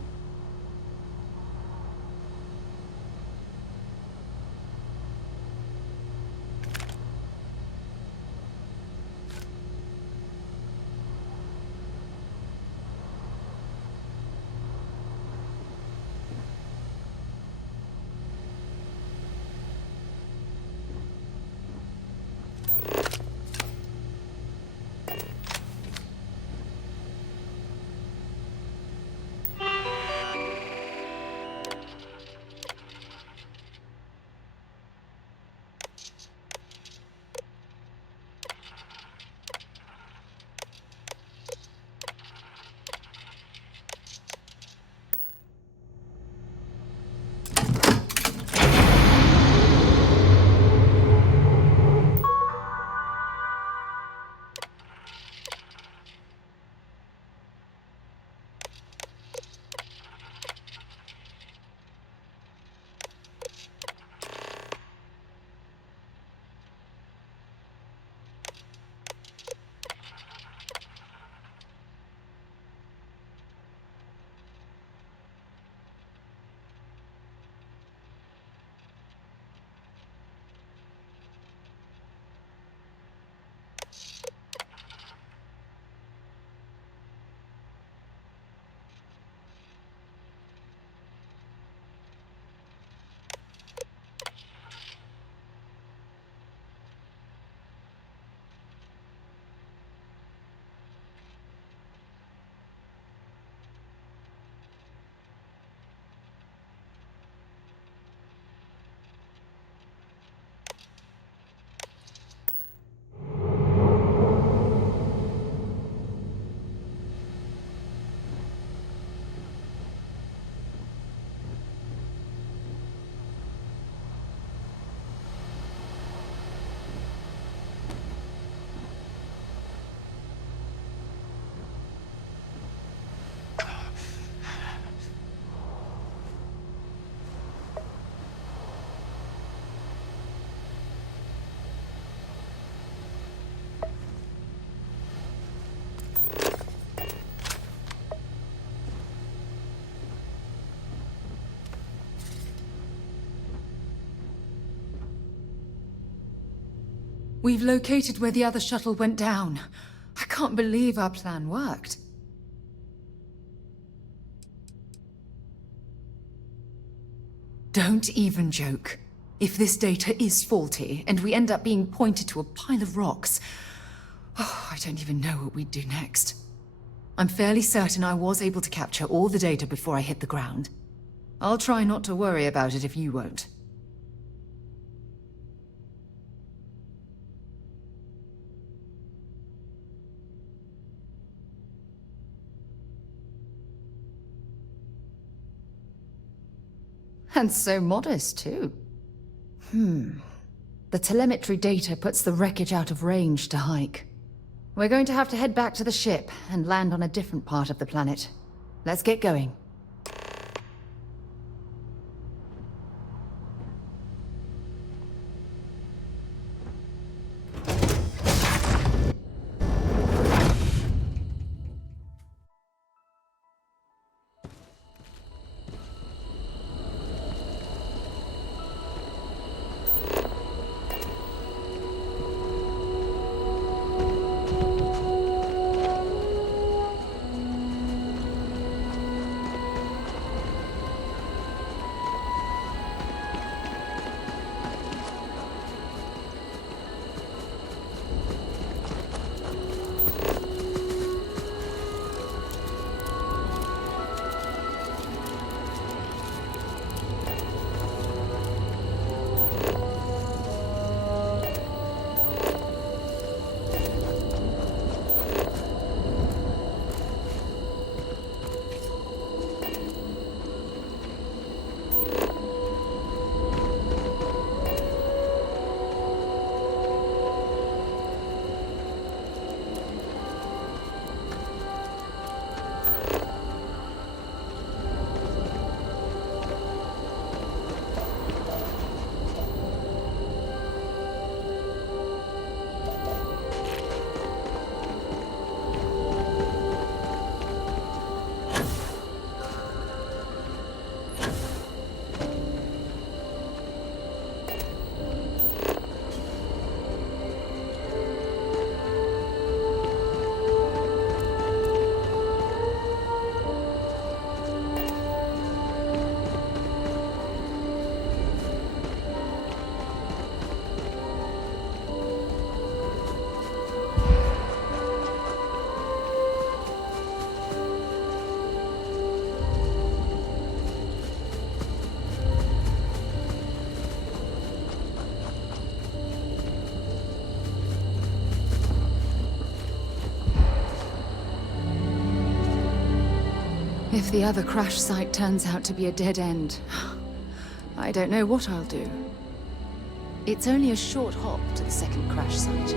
We've located where the other shuttle went down. I can't believe our plan worked. Don't even joke. If this data is faulty, and we end up being pointed to a pile of rocks, I don't even know what we'd do next. I'm fairly certain I was able to capture all the data before I hit the ground. I'll try not to worry about it if you won't. And so modest, too. The telemetry data puts the wreckage out of range to hike. We're going to have to head back to the ship and land on a different part of the planet. Let's get going. If the other crash site turns out to be a dead end, I don't know what I'll do. It's only a short hop to the second crash site.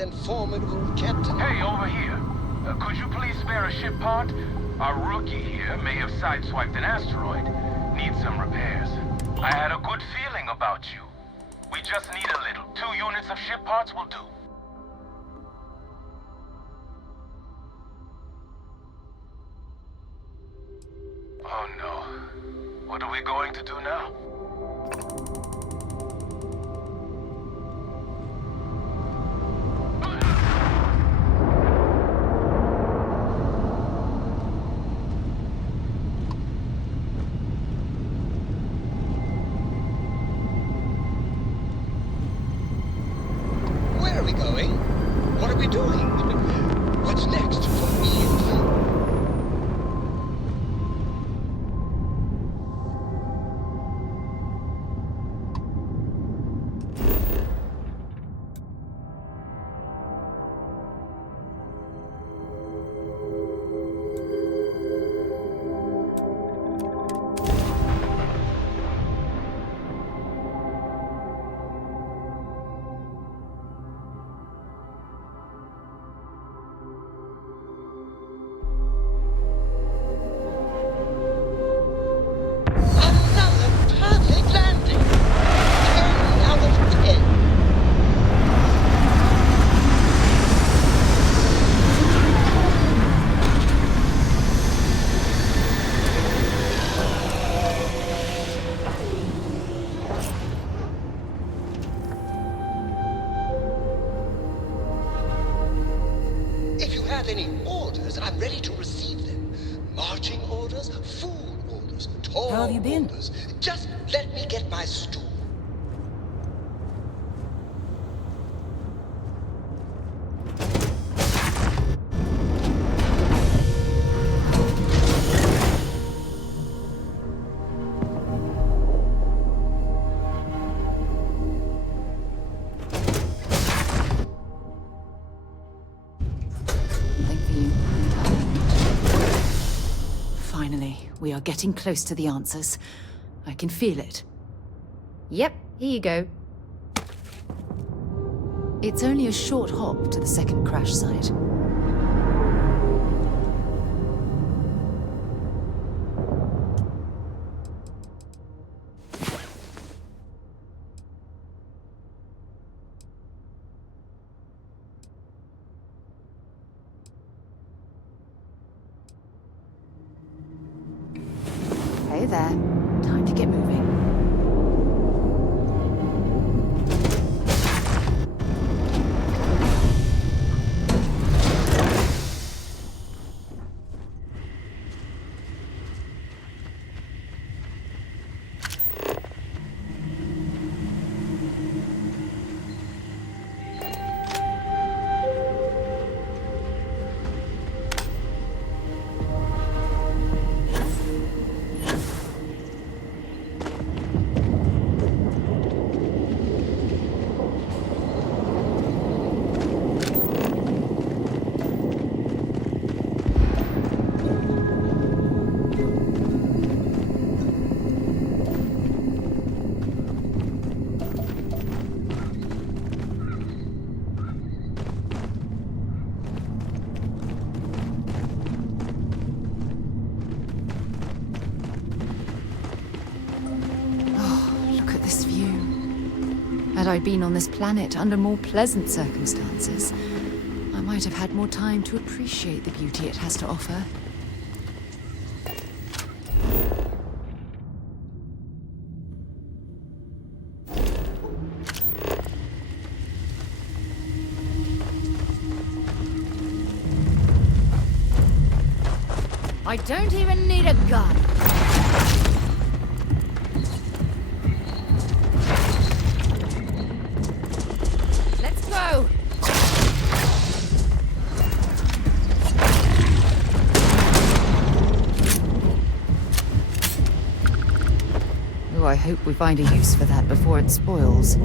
And formidable captain. Hey, over here. Could you please spare a ship part? Our rookie here may have sideswiped an asteroid. Needs some repairs. I had a good feeling about you. We just need a little. 2 units of ship parts will do. Oh no. What are we going to do now? How have you been? Just let me get my stool. We are getting close to the answers. I can feel it. Yep, here you go. It's only a short hop to the second crash site. Hey there. Time to get moving. Had I been on this planet under more pleasant circumstances, I might have had more time to appreciate the beauty it has to offer. I don't even need a gun. Let's go! Oh, I hope we find a use for that before it spoils.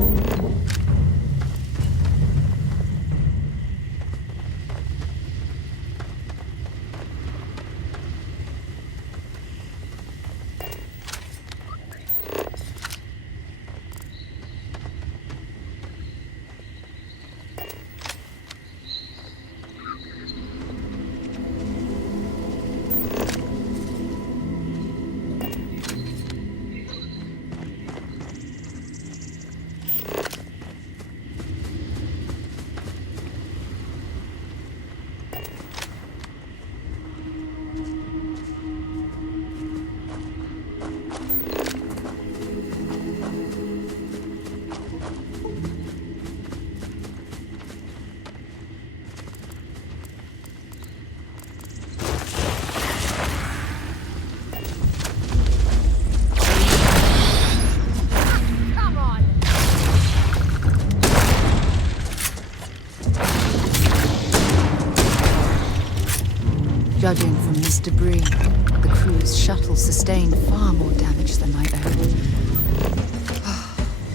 Judging from this debris, the crew's shuttle sustained far more damage than my own.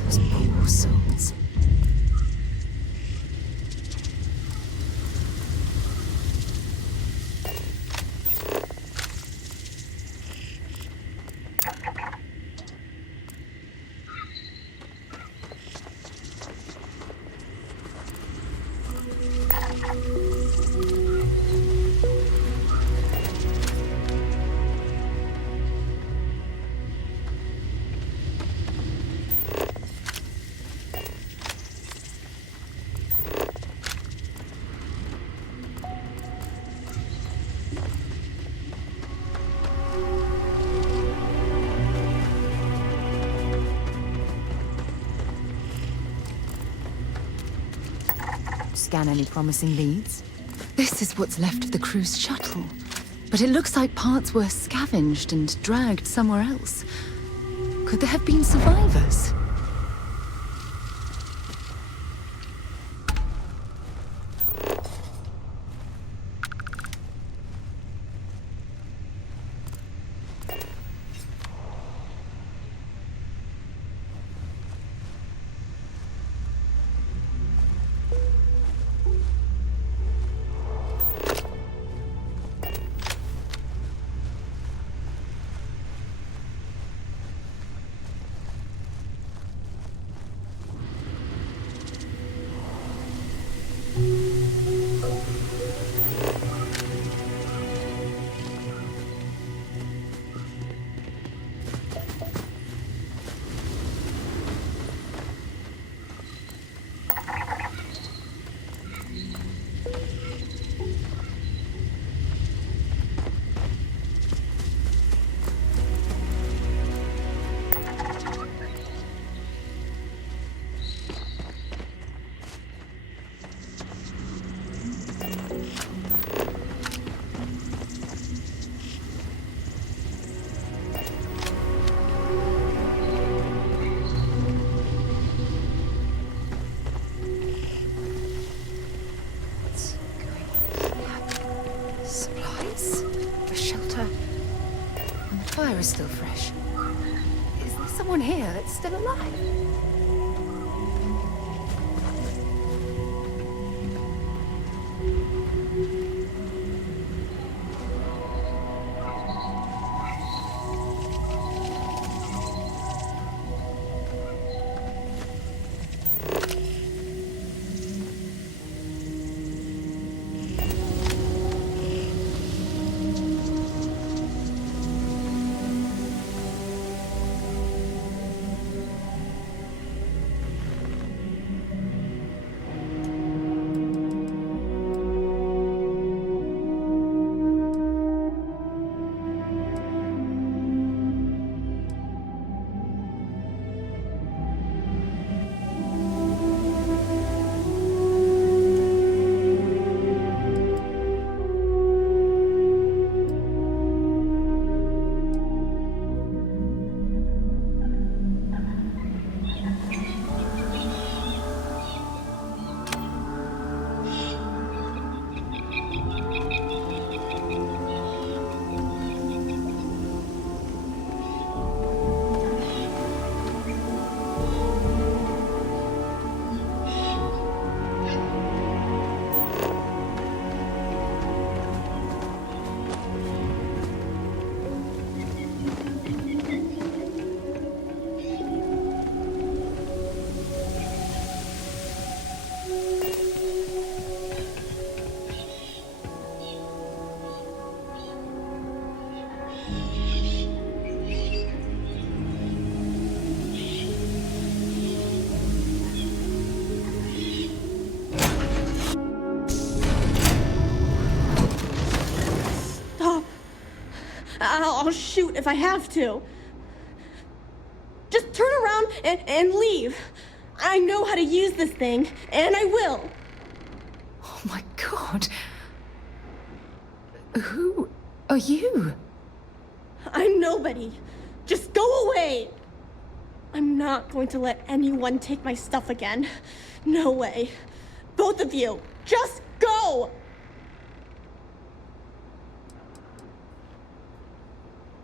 Those poor souls. Scan any promising leads? This is what's left of the crew's shuttle. But it looks like parts were scavenged and dragged somewhere else. Could there have been survivors? Still fresh. Is there someone here that's still alive? I'll shoot if I have to. Just turn around and leave. I know how to use this thing, and I will. Oh my god. Who are you? I'm nobody. Just go away. I'm not going to let anyone take my stuff again. No way. Both of you, just go!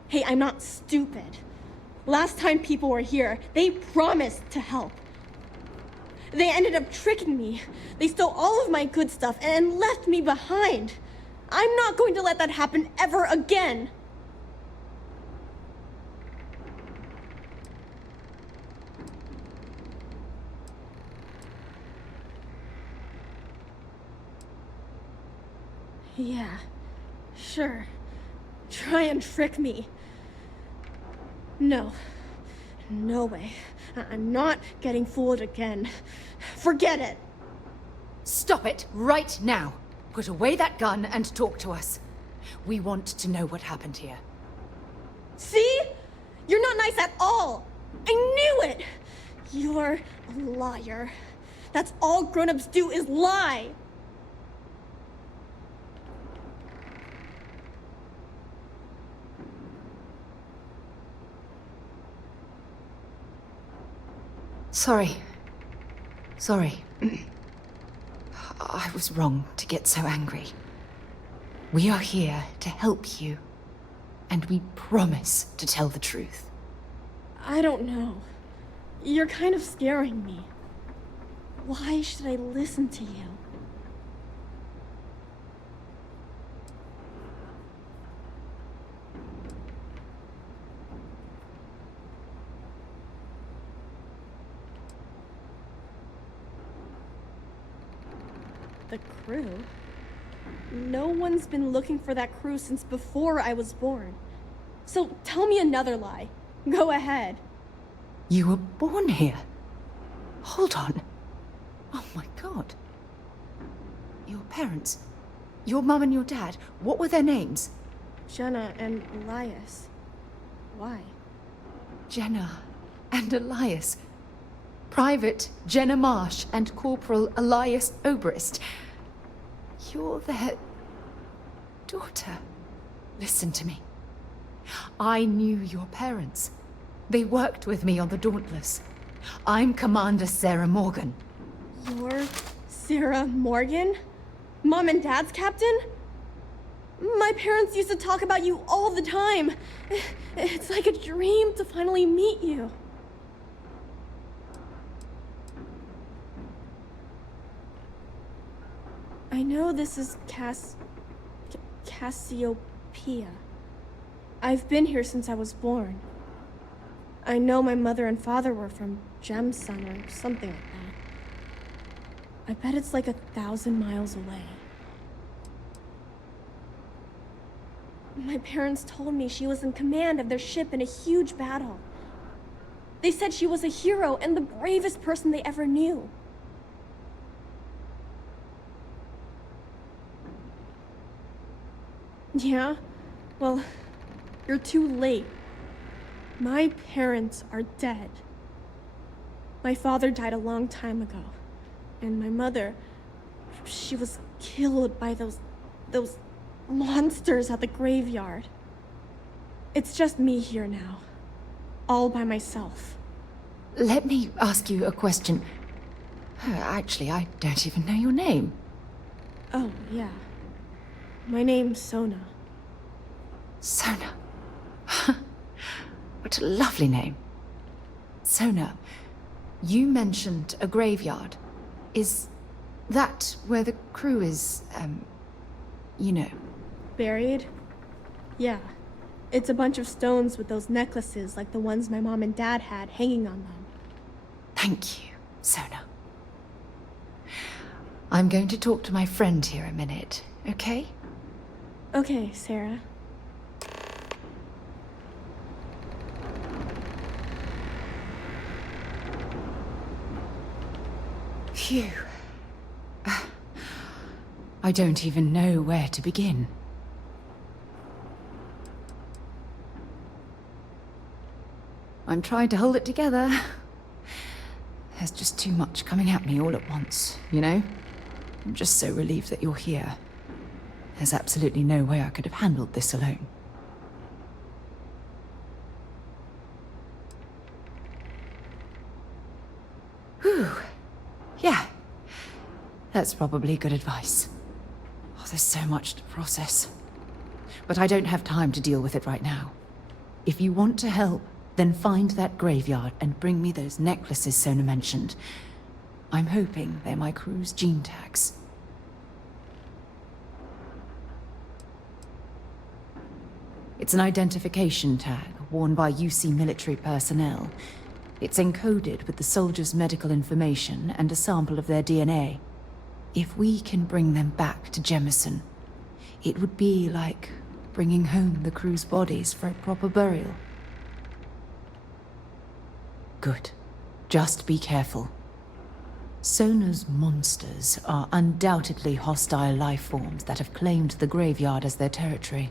Hey, I'm not stupid. Last time people were here, they promised to help. They ended up tricking me. They stole all of my good stuff and left me behind. I'm not going to let that happen ever again. Yeah, sure. Try and trick me. No. No way. I'm not getting fooled again. Forget it. Stop it right now. Put away that gun and talk to us. We want to know what happened here. See? You're not nice at all. I knew it. You're a liar. That's all grown-ups do is lie. Sorry. I was wrong to get so angry. We are here to help you, and we promise to tell the truth. I don't know. You're kind of scaring me. Why should I listen to you? The crew? No one's been looking for that crew since before I was born. So tell me another lie. Go ahead. You were born here? Hold on. Oh my god. Your parents, your mum and your dad, what were their names? Jenna and Elias. Why? Jenna and Elias. Private Jenna Marsh and Corporal Elias Obrist. You're their daughter. Listen to me. I knew your parents. They worked with me on the Dauntless. I'm Commander Sarah Morgan. You're Sarah Morgan? Mom and Dad's captain? My parents used to talk about you all the time. It's like a dream to finally meet you. I know this is Cassiopeia. I've been here since I was born. I know my mother and father were from Gemsun or something like that. I bet it's like 1,000 miles away. My parents told me she was in command of their ship in a huge battle. They said she was a hero and the bravest person they ever knew. Yeah? Well, you're too late. My parents are dead. My father died a long time ago. And my mother, she was killed by those monsters at the graveyard. It's just me here now. All by myself. Let me ask you a question. Actually, I don't even know your name. Oh, yeah. My name's Sona. Sona. What a lovely name. Sona, you mentioned a graveyard. Is that where the crew is, you know? Buried? Yeah. It's a bunch of stones with those necklaces like the ones my mom and dad had hanging on them. Thank you, Sona. I'm going to talk to my friend here a minute, okay? Okay, Sarah. Phew. I don't even know where to begin. I'm trying to hold it together. There's just too much coming at me all at once, you know? I'm just so relieved that you're here. There's absolutely no way I could have handled this alone. Whew. Yeah. That's probably good advice. Oh, there's so much to process. But I don't have time to deal with it right now. If you want to help, then find that graveyard and bring me those necklaces Sona mentioned. I'm hoping they're my crew's Genetags. It's an identification tag worn by UC military personnel. It's encoded with the soldiers' medical information and a sample of their DNA. If we can bring them back to Jemison, it would be like bringing home the crew's bodies for a proper burial. Good. Just be careful. Sona's monsters are undoubtedly hostile life forms that have claimed the graveyard as their territory.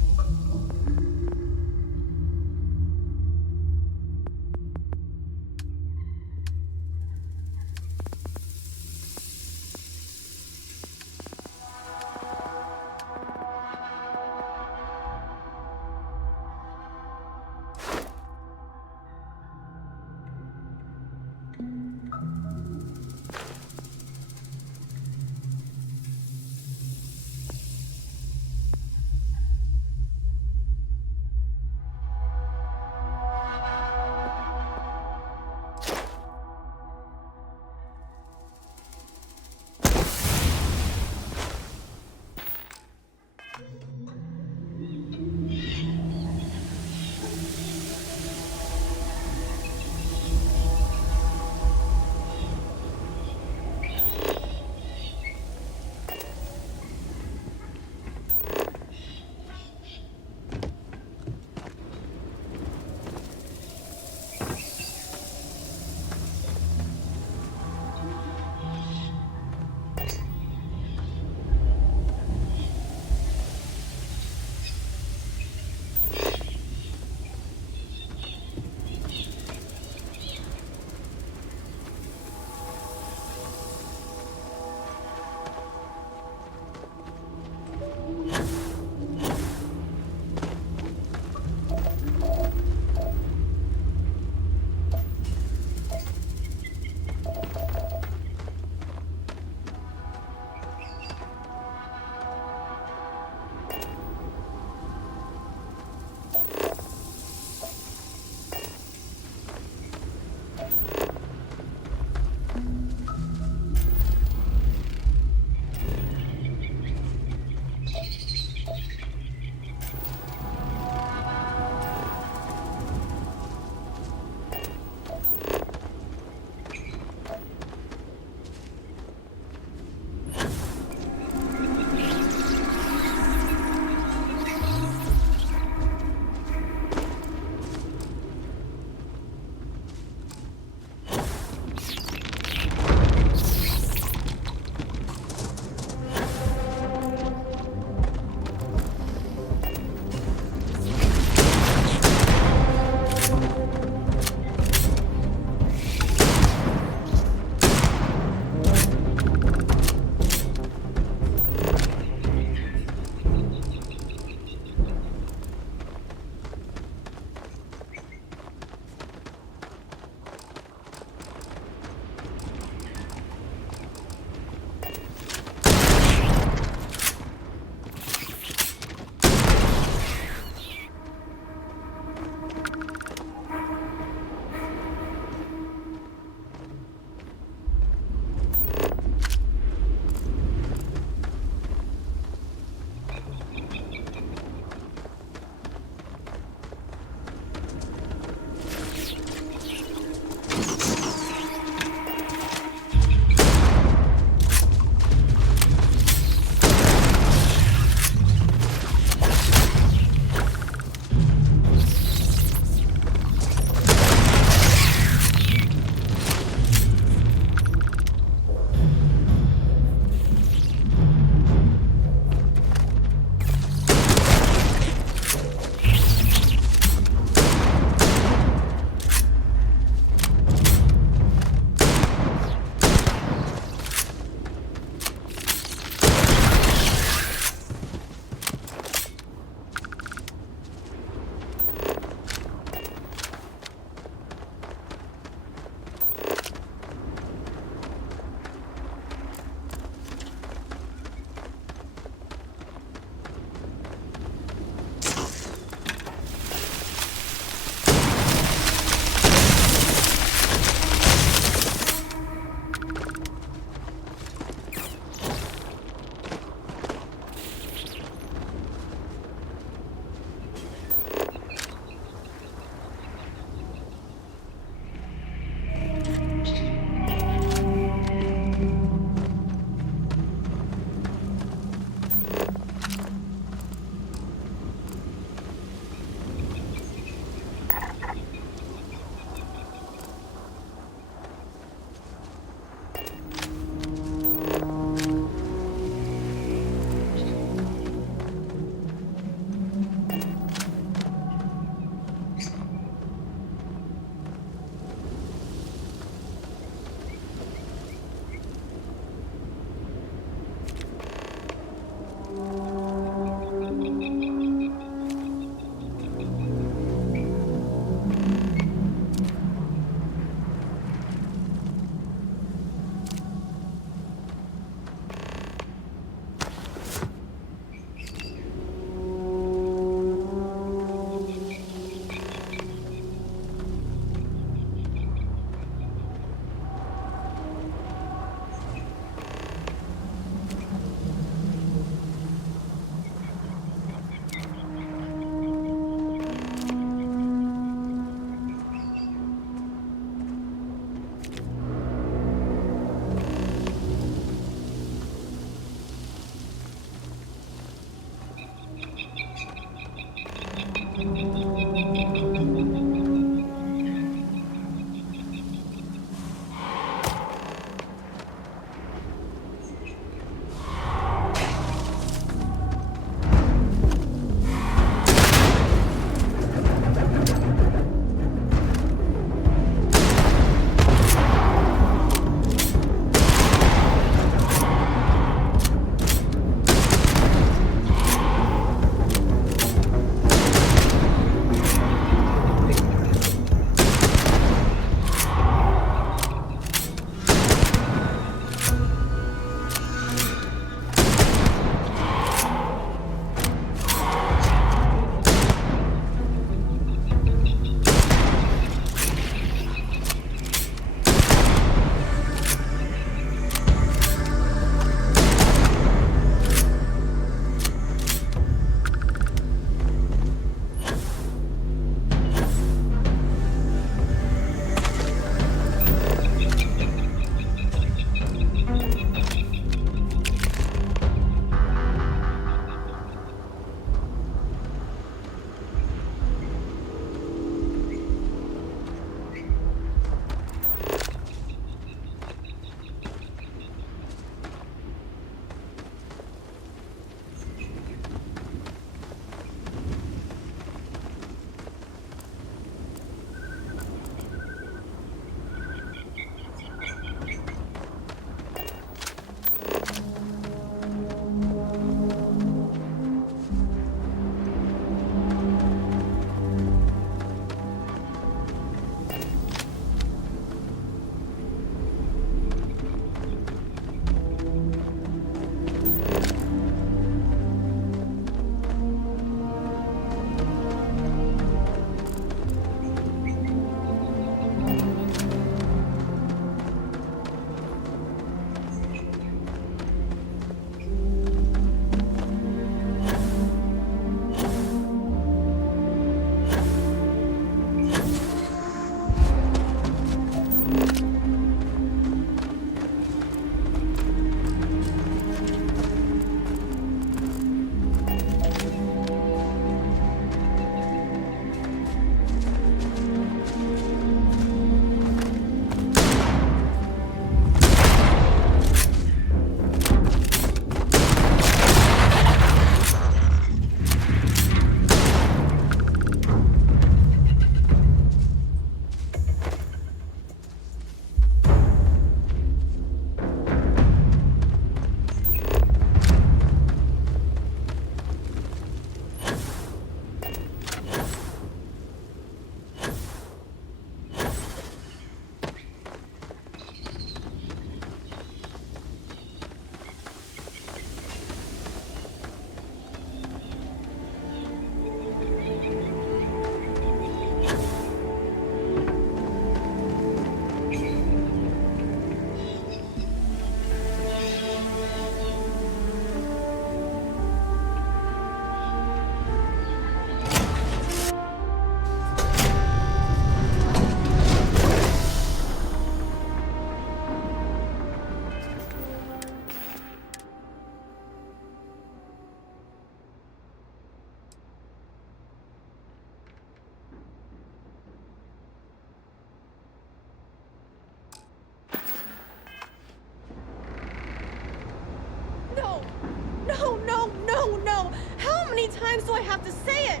times do I have to say it?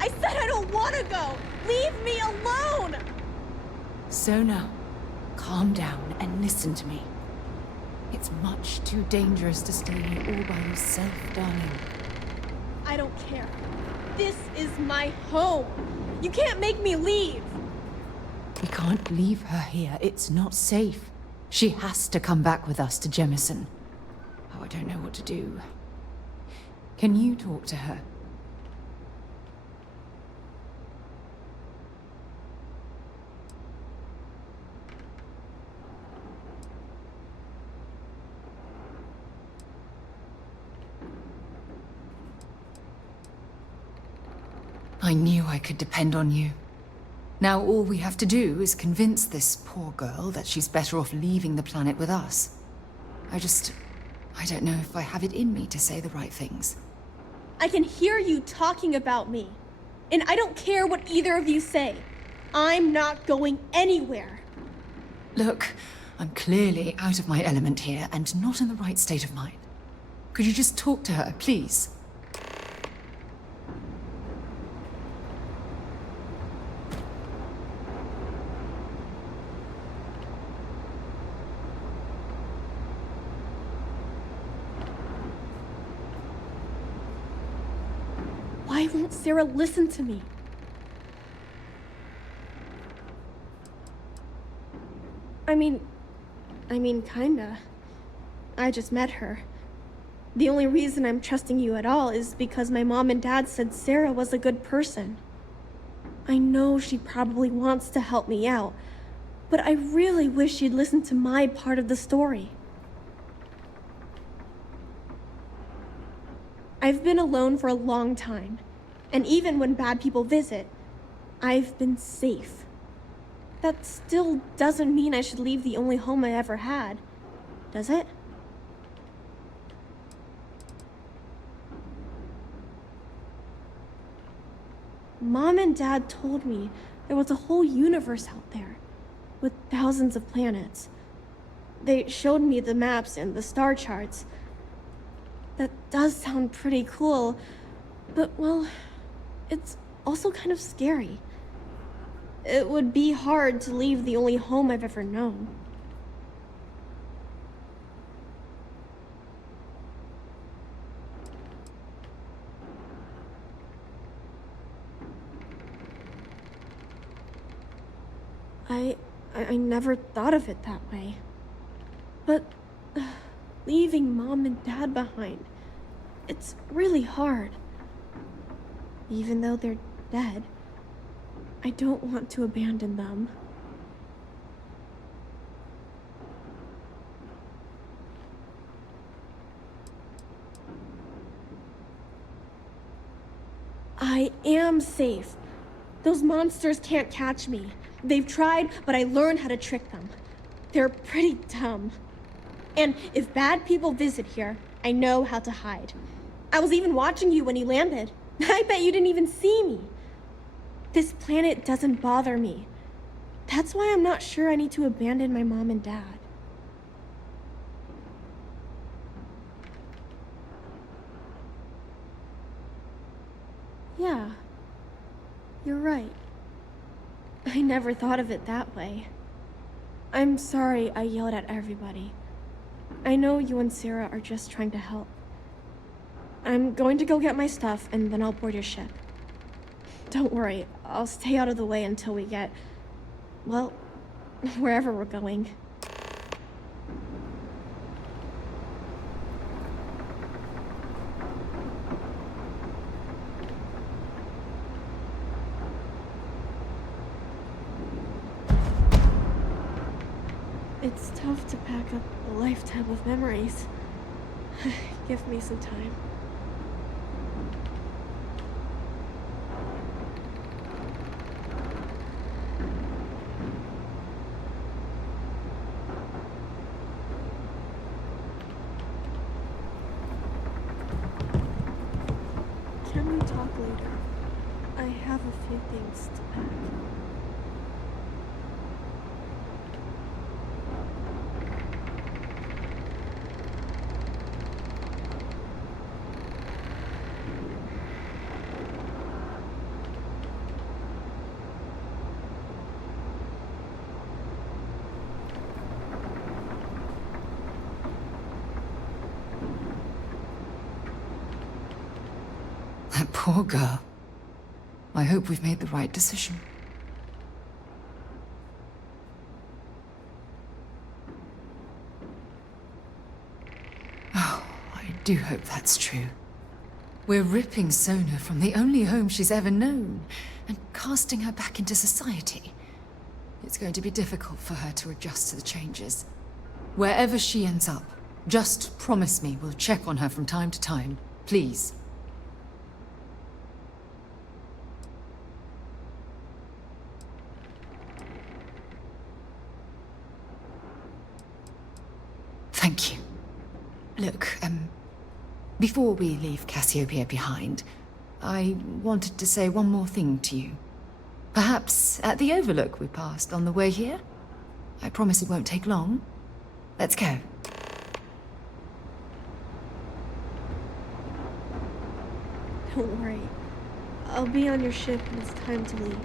I said I don't want to go! Leave me alone! Sona, calm down and listen to me. It's much too dangerous to stay here all by yourself, darling. I don't care. This is my home. You can't make me leave. We can't leave her here. It's not safe. She has to come back with us to Jemison. Oh, I don't know what to do. Can you talk to her? I knew I could depend on you. Now all we have to do is convince this poor girl that she's better off leaving the planet with us. I don't know if I have it in me to say the right things. I can hear you talking about me. And I don't care what either of you say. I'm not going anywhere. Look, I'm clearly out of my element here and not in the right state of mind. Could you just talk to her, please? Why won't Sarah listen to me? I mean, kinda. I just met her. The only reason I'm trusting you at all is because my mom and dad said Sarah was a good person. I know she probably wants to help me out, but I really wish she'd listen to my part of the story. I've been alone for a long time, and even when bad people visit, I've been safe. That still doesn't mean I should leave the only home I ever had, does it? Mom and Dad told me there was a whole universe out there, with thousands of planets. They showed me the maps and the star charts. That does sound pretty cool, but well, it's also kind of scary. It would be hard to leave the only home I've ever known. I never thought of it that way. But leaving Mom and Dad behind, it's really hard. Even though they're dead, I don't want to abandon them. I am safe. Those monsters can't catch me. They've tried, but I learned how to trick them. They're pretty dumb. And if bad people visit here, I know how to hide. I was even watching you when you landed. I bet you didn't even see me. This planet doesn't bother me. That's why I'm not sure I need to abandon my mom and dad. Yeah, you're right. I never thought of it that way. I'm sorry I yelled at everybody. I know you and Sarah are just trying to help. I'm going to go get my stuff and then I'll board your ship. Don't worry, I'll stay out of the way until we get, well, wherever we're going. It's tough to pack up a lifetime of memories. Give me some time. Can we talk later? I have a few things to pack. That poor girl. I hope we've made the right decision. Oh, I do hope that's true. We're ripping Sona from the only home she's ever known and casting her back into society. It's going to be difficult for her to adjust to the changes. Wherever she ends up, just promise me we'll check on her from time to time, please. Thank you. Look, Before we leave Cassiopeia behind, I wanted to say one more thing to you. Perhaps at the Overlook we passed on the way here? I promise it won't take long. Let's go. Don't worry. I'll be on your ship when it's time to leave.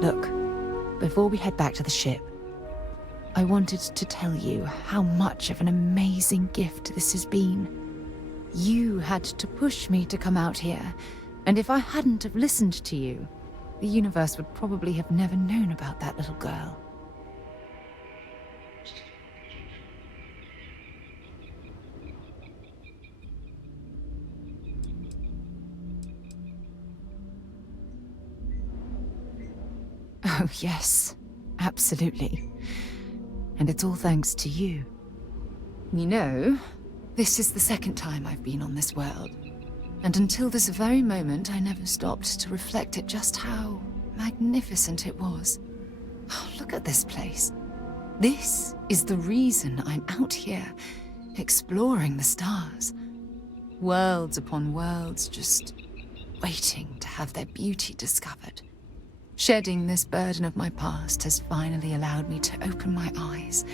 Look, before we head back to the ship, I wanted to tell you how much of an amazing gift this has been. You had to push me to come out here, and if I hadn't have listened to you, the universe would probably have never known about that little girl. Oh, yes. Absolutely. And it's all thanks to you. You know, this is the second time I've been on this world. And until this very moment, I never stopped to reflect at just how magnificent it was. Oh, look at this place. This is the reason I'm out here, exploring the stars. Worlds upon worlds, just waiting to have their beauty discovered. Shedding this burden of my past has finally allowed me to open my eyes,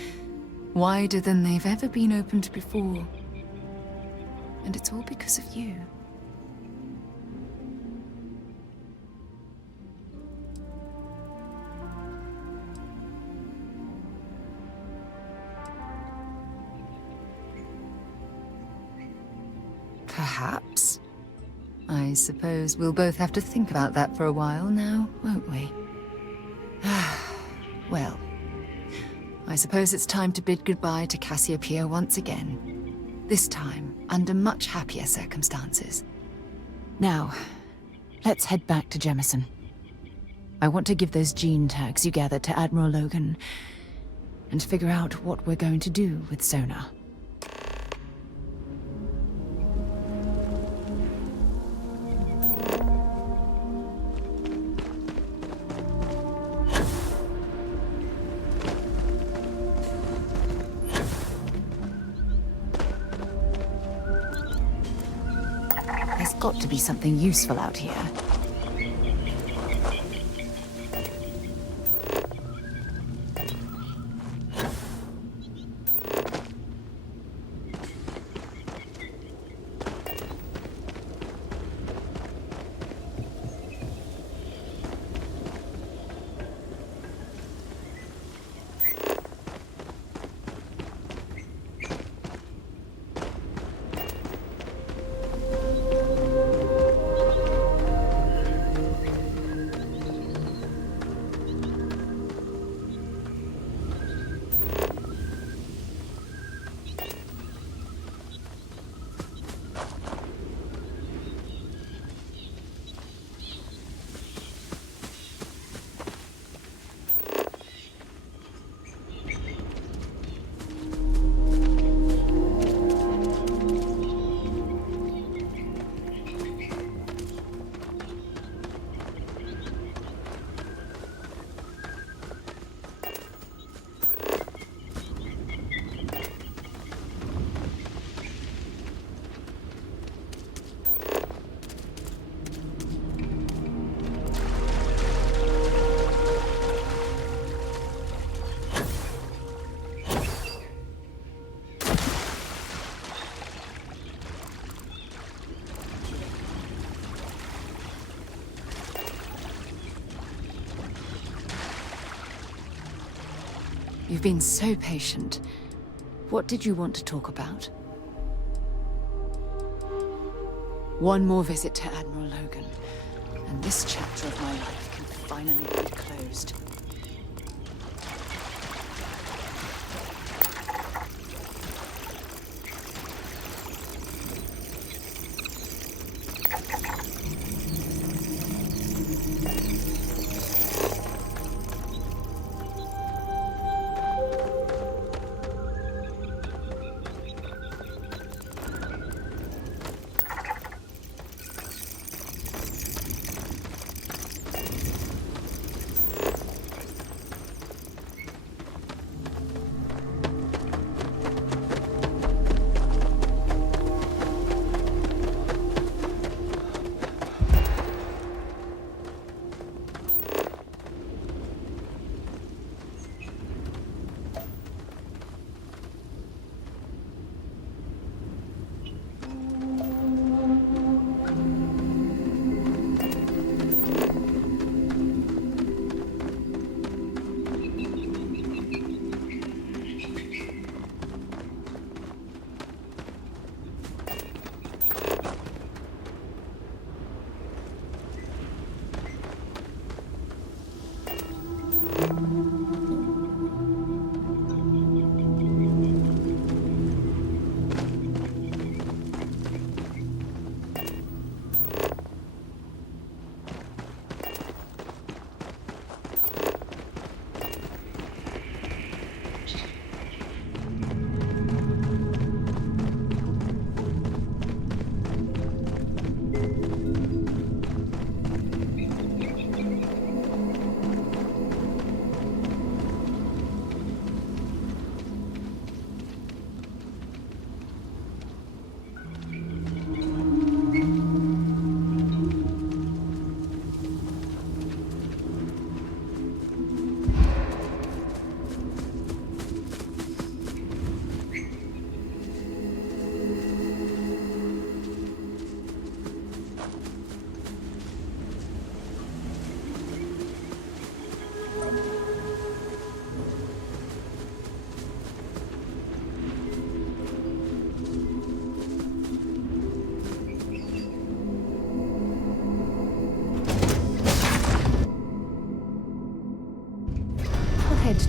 wider than they've ever been opened before. And it's all because of you. Perhaps. I suppose we'll both have to think about that for a while now, won't we? Well, I suppose it's time to bid goodbye to Cassiopeia once again. This time, under much happier circumstances. Now, let's head back to Jemison. I want to give those gene tags you gathered to Admiral Logan, and figure out what we're going to do with Sona. There's got to be something useful out here. You've been so patient. What did you want to talk about? One more visit to Admiral Logan, and this chapter of my life can finally be closed.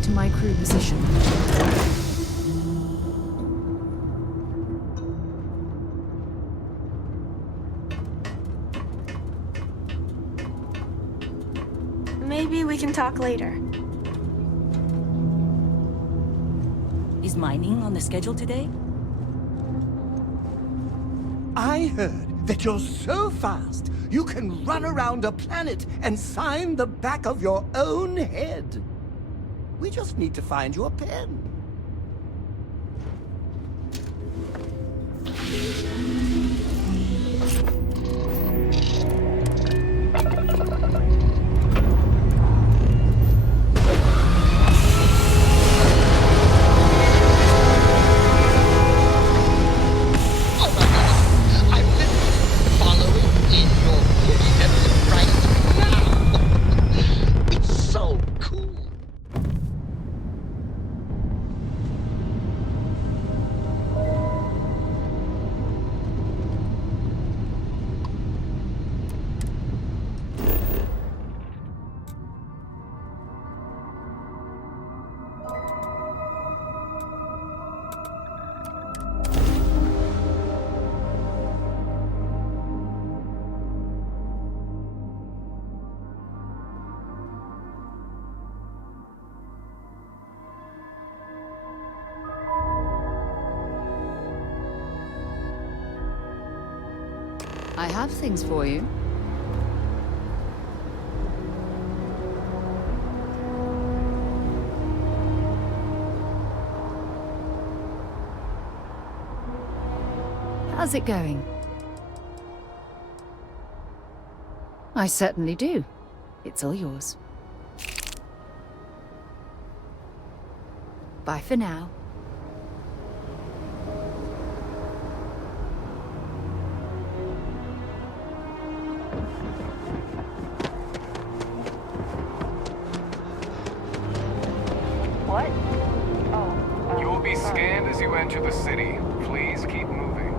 To my crew position. Maybe we can talk later. Is mining on the schedule today? I heard that you're so fast, you can run around a planet and sign the back of your own head. We just need to find you a pen. I have things for you. How's it going? I certainly do. It's all yours. Bye for now. What? you enter the city, please keep moving.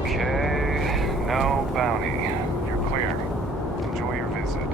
Okay, no bounty. You're clear. Enjoy your visit.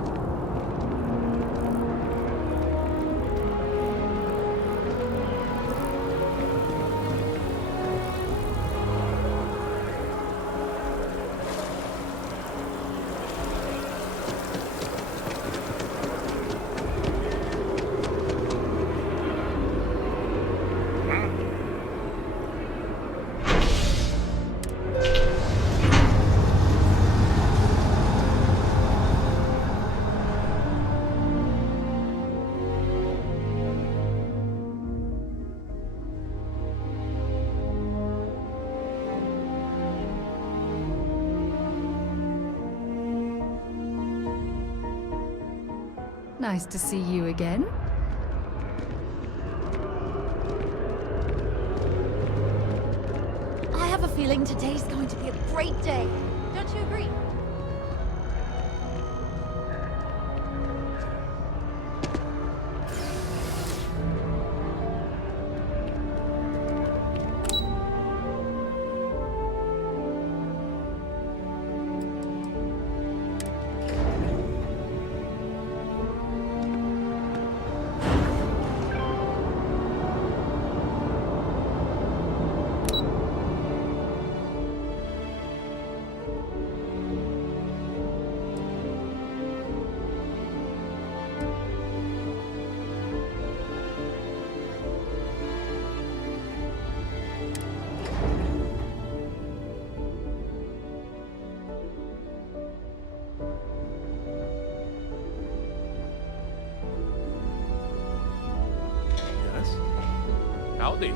Nice to see you again. I have a feeling today's going to be a great day. Don't you agree? Howdy.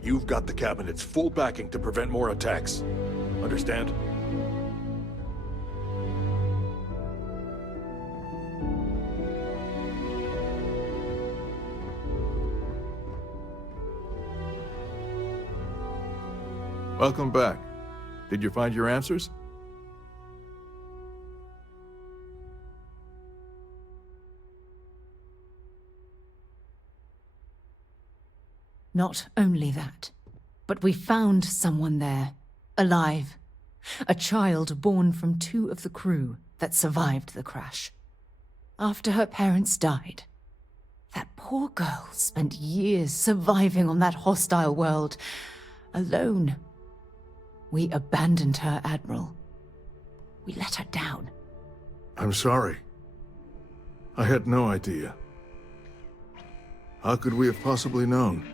You've got the cabinet's full backing to prevent more attacks. Understand? Welcome back. Did you find your answers? Not only that, but we found someone there, alive. A child born from 2 of the crew that survived the crash. After her parents died, that poor girl spent years surviving on that hostile world, alone. We abandoned her, Admiral. We let her down. I'm sorry. I had no idea. How could we have possibly known?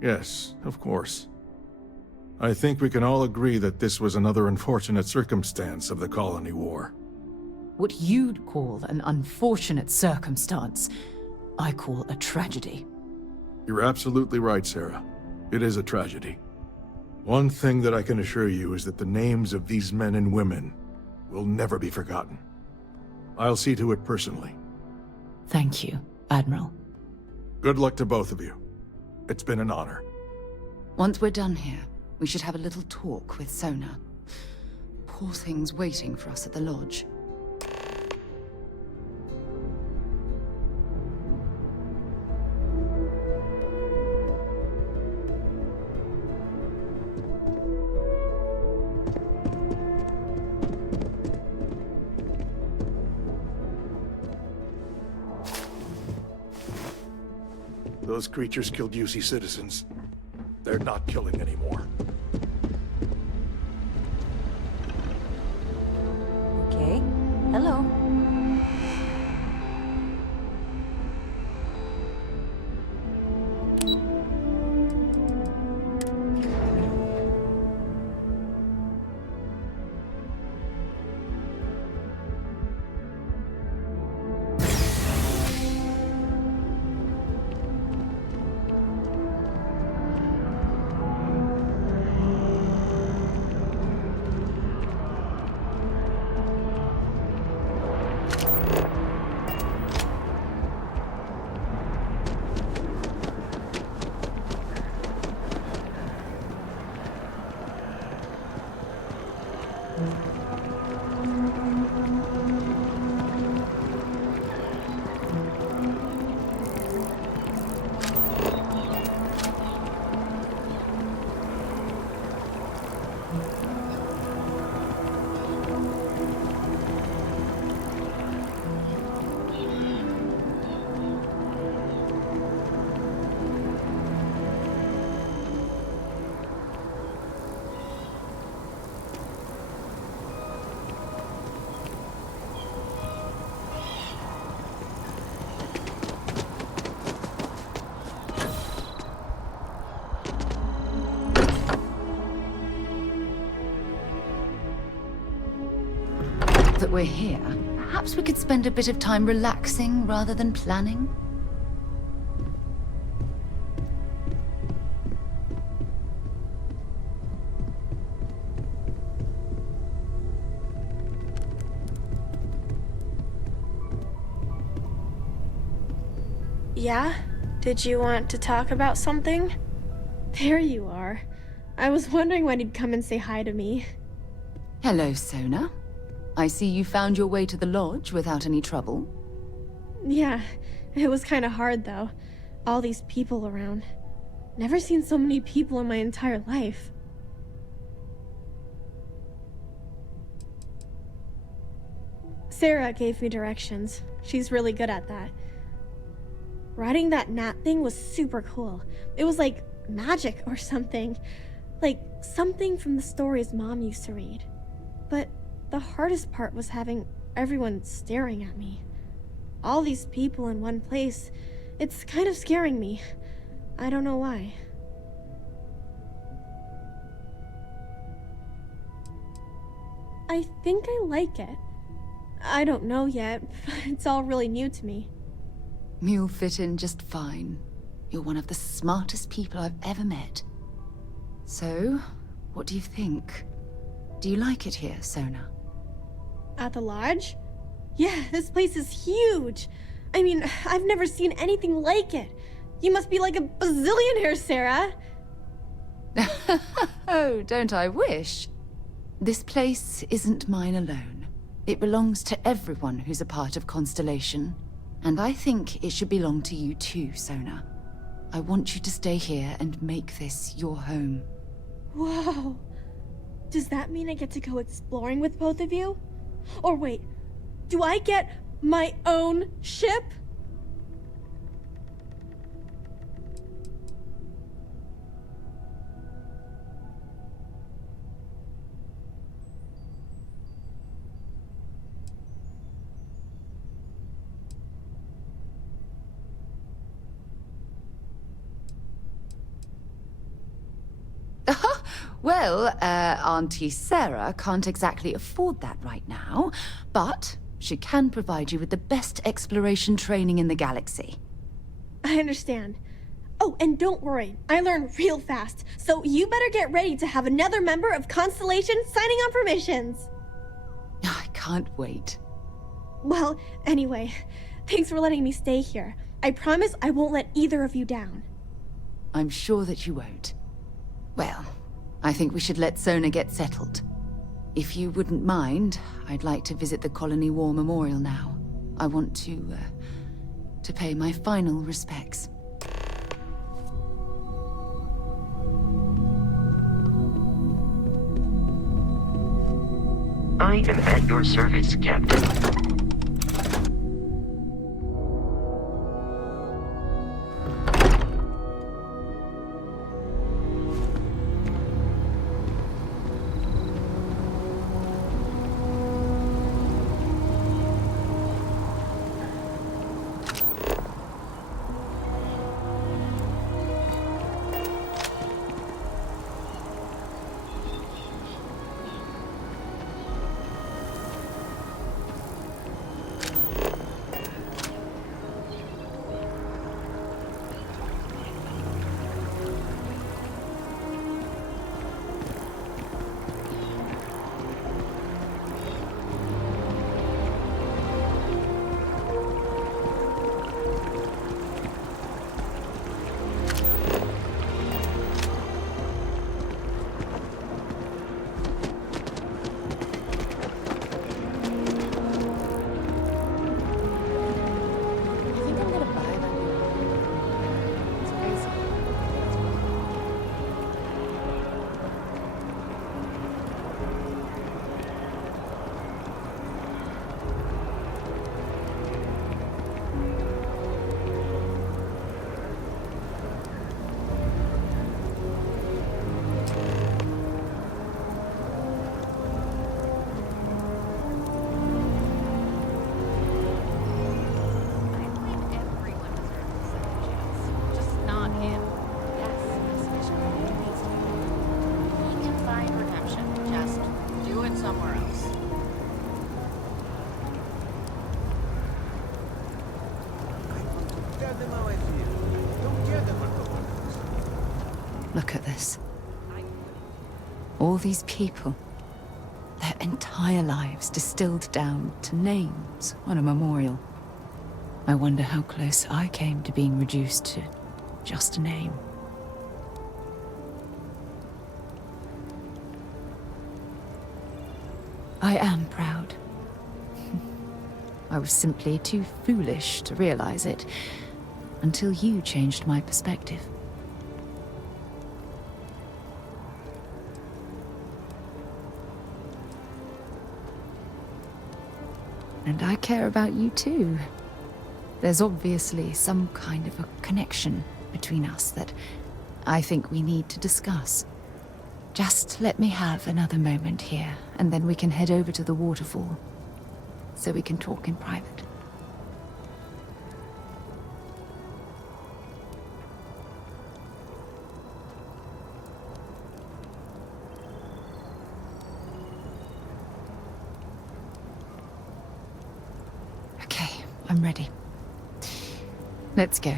Yes, of course. I think we can all agree that this was another unfortunate circumstance of the Colony War. What you'd call an unfortunate circumstance, I call a tragedy. You're absolutely right, Sarah. It is a tragedy. One thing that I can assure you is that the names of these men and women will never be forgotten. I'll see to it personally. Thank you, Admiral. Good luck to both of you. It's been an honor. Once we're done here, we should have a little talk with Sona. Poor thing's waiting for us at the lodge. Those creatures killed UC citizens. They're not killing anymore. Okay. Hello. That we're here, perhaps we could spend a bit of time relaxing rather than planning? Yeah? Did you want to talk about something? There you are. I was wondering when you'd come and say hi to me. Hello, Sona. I see you found your way to the lodge without any trouble. Yeah, it was kind of hard though. All these people around. Never seen so many people in my entire life. Sarah gave me directions. She's really good at that. Riding that gnat thing was super cool. It was like magic or something. Like something from the stories Mom used to read. But the hardest part was having everyone staring at me. All these people in one place. It's kind of scaring me. I don't know why. I think I like it. I don't know yet. It's all really new to me. You'll fit in just fine. You're one of the smartest people I've ever met. So, what do you think? Do you like it here, Sona? At the lodge? Yeah, this place is huge. I mean, I've never seen anything like it. You must be like a bazillionaire, Sarah. Oh, don't I wish? This place isn't mine alone. It belongs to everyone who's a part of Constellation. And I think it should belong to you too, Sona. I want you to stay here and make this your home. Whoa. Does that mean I get to go exploring with both of you? Or wait, do I get my own ship? Well, Auntie Sarah can't exactly afford that right now, but she can provide you with the best exploration training in the galaxy. I understand. Oh, and don't worry, I learn real fast, so you better get ready to have another member of Constellation signing on for missions. I can't wait. Well, anyway, thanks for letting me stay here. I promise I won't let either of you down. I'm sure that you won't. Well, I think we should let Sona get settled. If you wouldn't mind, I'd like to visit the Colony War Memorial now. I want to pay my final respects. I am at your service, Captain. Look at this. All these people. Their entire lives distilled down to names on a memorial. I wonder how close I came to being reduced to just a name. I am proud. I was simply too foolish to realize it until you changed my perspective. And I care about you too. There's obviously some kind of a connection between us that I think we need to discuss. Just let me have another moment here, and then we can head over to the Waterfall, so we can talk in private. Okay, I'm ready. Let's go.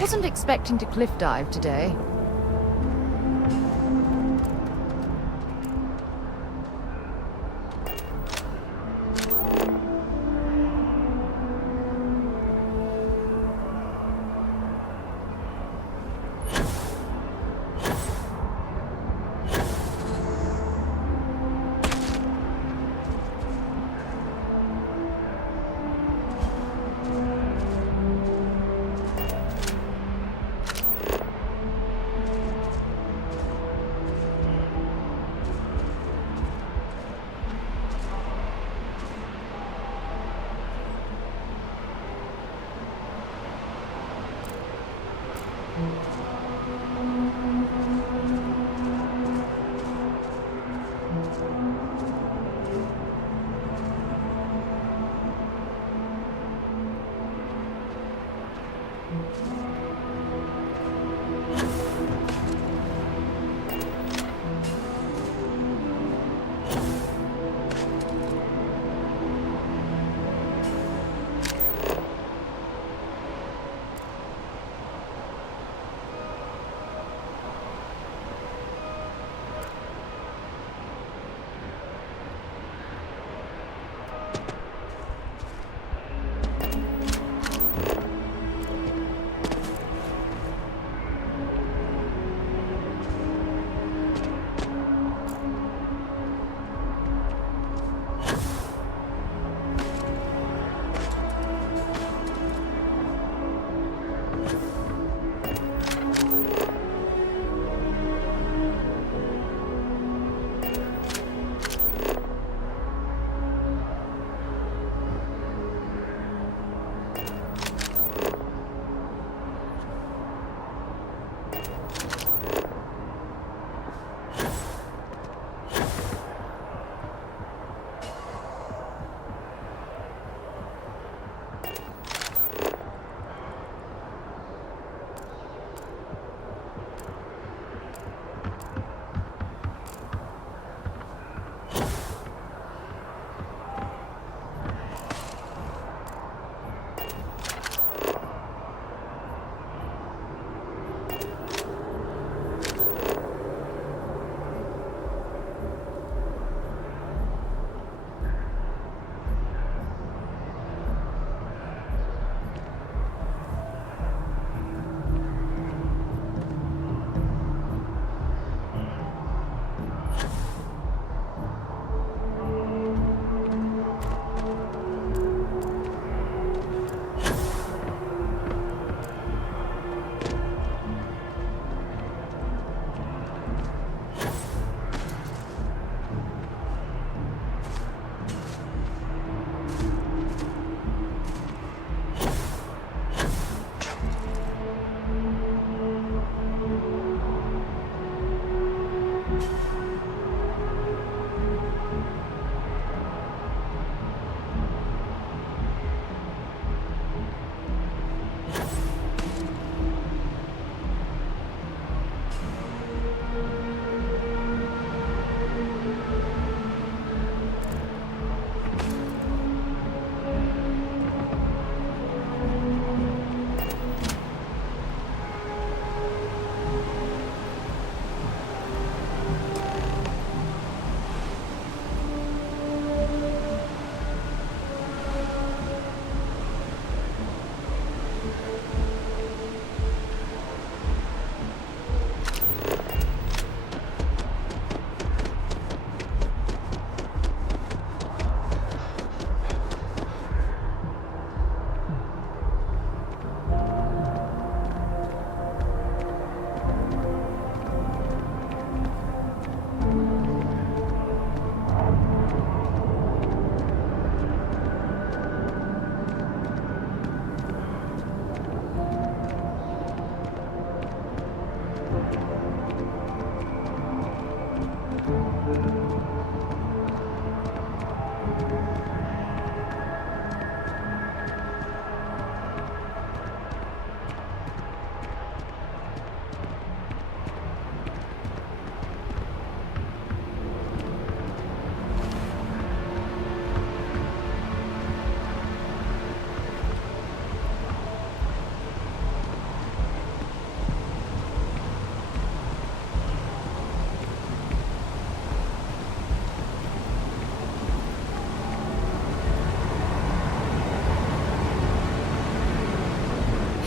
Wasn't expecting to cliff dive today.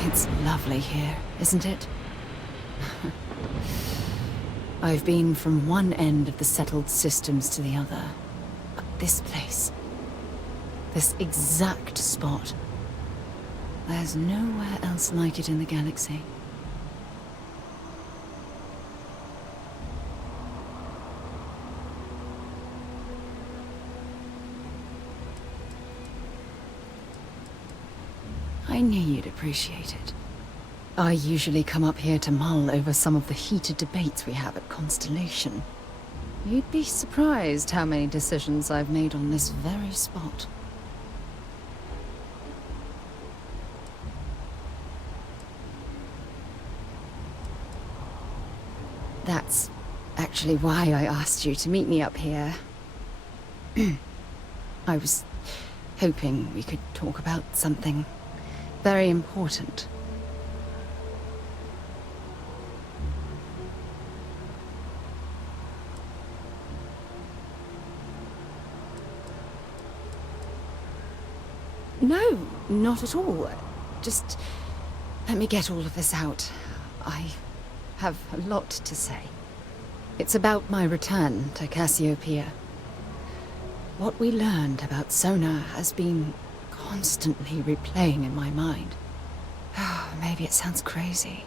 It's lovely here, isn't it? I've been from one end of the settled systems to the other. But this place, this exact spot, there's nowhere else like it in the galaxy. I knew you'd appreciate it. I usually come up here to mull over some of the heated debates we have at Constellation. You'd be surprised how many decisions I've made on this very spot. That's actually why I asked you to meet me up here. I was hoping we could talk about something very important. No, not at all. Just let me get all of this out. I have a lot to say. It's about my return to Cassiopeia. What we learned about Sona has been constantly replaying in my mind. Maybe it sounds crazy,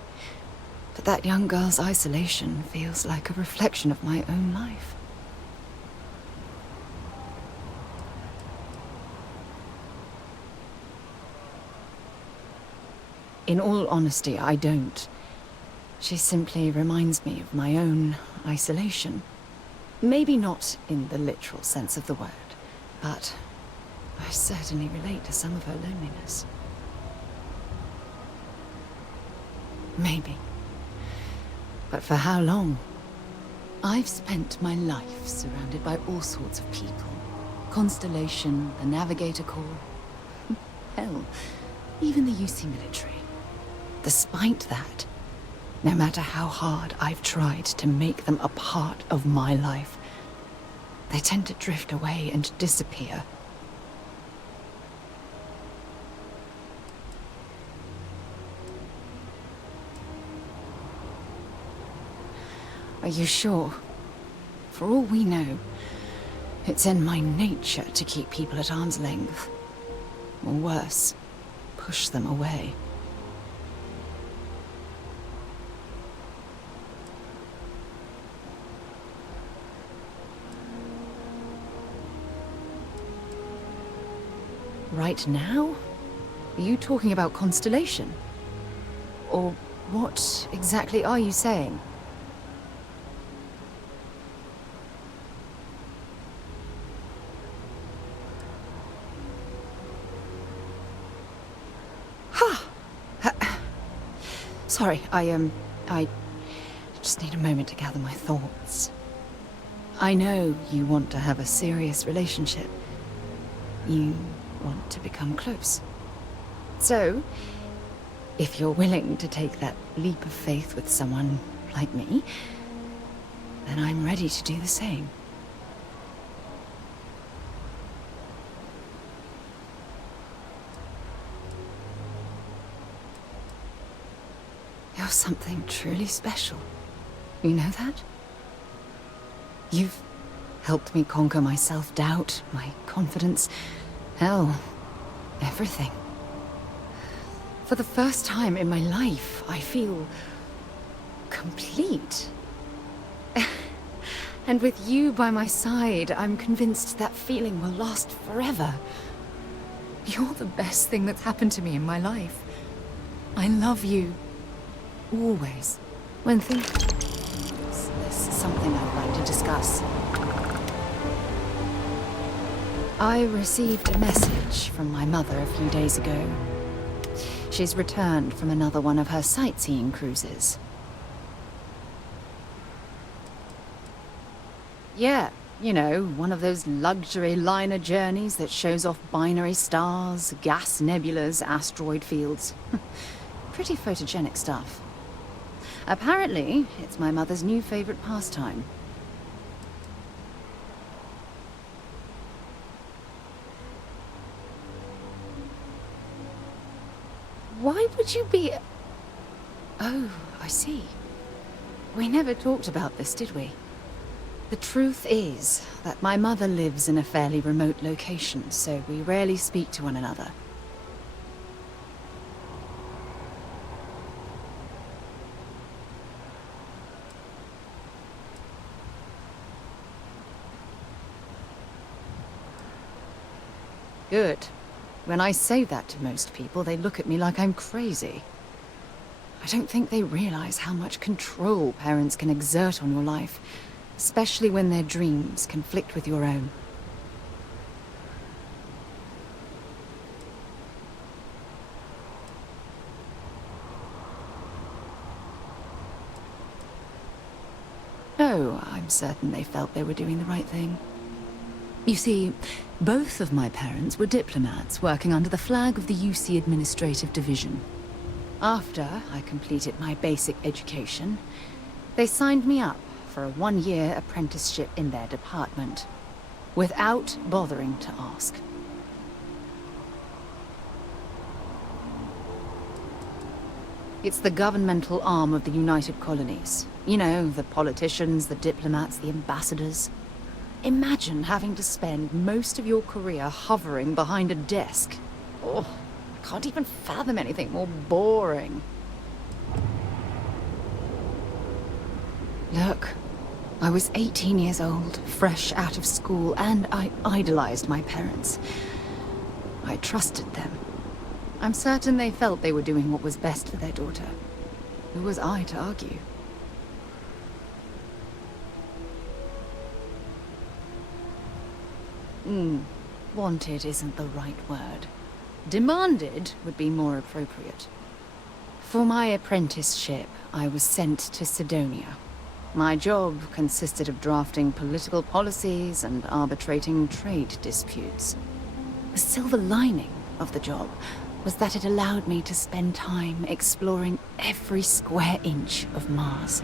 but that young girl's isolation feels like a reflection of my own life. In all honesty, I don't. She simply reminds me of my own isolation. Maybe not in the literal sense of the word, but I certainly relate to some of her loneliness. Maybe. But for how long? I've spent my life surrounded by all sorts of people. Constellation, the Navigator Corps. Hell, even the UC military. Despite that, no matter how hard I've tried to make them a part of my life, they tend to drift away and disappear. Are you sure? For all we know, it's in my nature to keep people at arm's length. Or worse, push them away. Right now? Are you talking about Constellation? Or what exactly are you saying? Sorry, I just need a moment to gather my thoughts. I know you want to have a serious relationship. You want to become close. So, if you're willing to take that leap of faith with someone like me, then I'm ready to do the same. You're something truly special. You know that? You've helped me conquer my self-doubt, my confidence, hell, everything. For the first time in my life, I feel complete. And with you by my side, I'm convinced that feeling will last forever. You're the best thing that's happened to me in my life. I love you. Always. When things... There's something I'd like to discuss. I received a message from my mother a few days ago. She's returned from another one of her sightseeing cruises. Yeah, you know, one of those luxury liner journeys that shows off binary stars, gas nebulas, asteroid fields. Pretty photogenic stuff. Apparently, it's my mother's new favorite pastime. Why Why would you be... Oh, I see. We never talked about this, did we? The truth is that my mother lives in a fairly remote location, so we rarely speak to one another. Good. When I say that to most people, they look at me like I'm crazy. I don't think they realize how much control parents can exert on your life, especially when their dreams conflict with your own. Oh, I'm certain they felt they were doing the right thing. You see, both of my parents were diplomats working under the flag of the UC Administrative Division. After I completed my basic education, they signed me up for a one-year apprenticeship in their department, without bothering to ask. It's the governmental arm of the United Colonies. You know, the politicians, the diplomats, the ambassadors. Imagine having to spend most of your career hovering behind a desk. Oh, I can't even fathom anything more boring. Look, I was 18 years old, fresh out of school, and I idolized my parents. I trusted them. I'm certain they felt they were doing what was best for their daughter. Who was I to argue? Wanted isn't the right word. Demanded would be more appropriate. For my apprenticeship, I was sent to Sidonia. My job consisted of drafting political policies and arbitrating trade disputes. The silver lining of the job was that it allowed me to spend time exploring every square inch of Mars.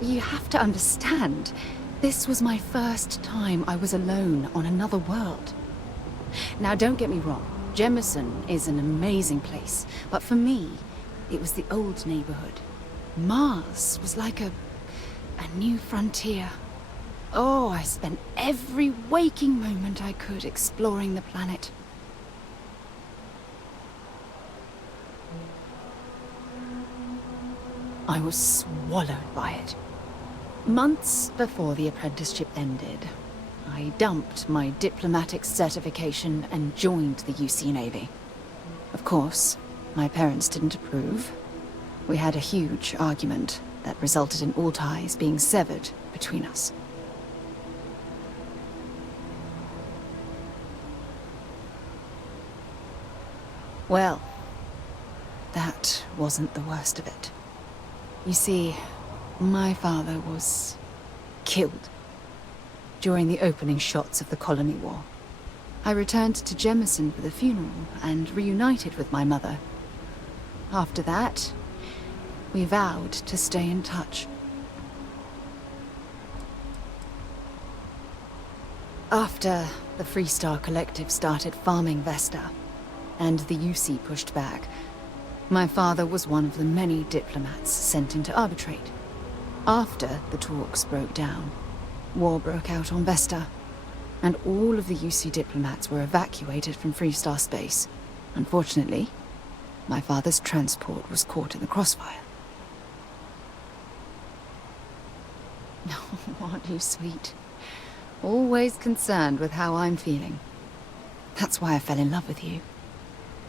You have to understand, this was my first time I was alone on another world. Now, don't get me wrong, Jemison is an amazing place, but for me, it was the old neighborhood. Mars was like a new frontier. Oh, I spent every waking moment I could exploring the planet. I was swallowed by it. Months before the apprenticeship ended, I dumped my diplomatic certification and joined the UC Navy. Of course, my parents didn't approve. We had a huge argument that resulted in all ties being severed between us. Well, that wasn't the worst of it. You see, my father was killed during the opening shots of the Colony War. I returned to Jemison for the funeral and reunited with my mother. After that, we vowed to stay in touch. After the Freestar Collective started farming Vesta, and the UC pushed back, my father was one of the many diplomats sent in to arbitrate. After the talks broke down, war broke out on Vesta, and all of the UC diplomats were evacuated from Freestar space. Unfortunately, my father's transport was caught in the crossfire. Oh, aren't you sweet? Always concerned with how I'm feeling. That's why I fell in love with you.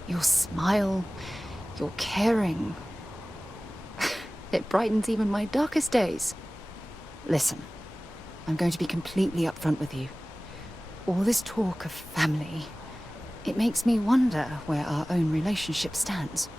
Your smile, your caring. It brightens even my darkest days. Listen, I'm going to be completely upfront with you. All this talk of family, it makes me wonder where our own relationship stands.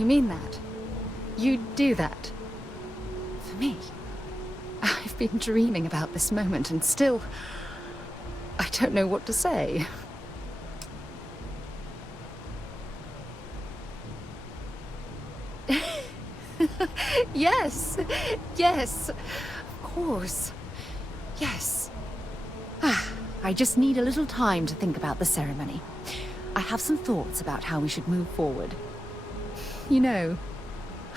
You mean that? You'd do that? For me? I've been dreaming about this moment and still... I don't know what to say. Yes! Yes! Of course. Yes. I just need a little time to think about the ceremony. I have some thoughts about how we should move forward. You know,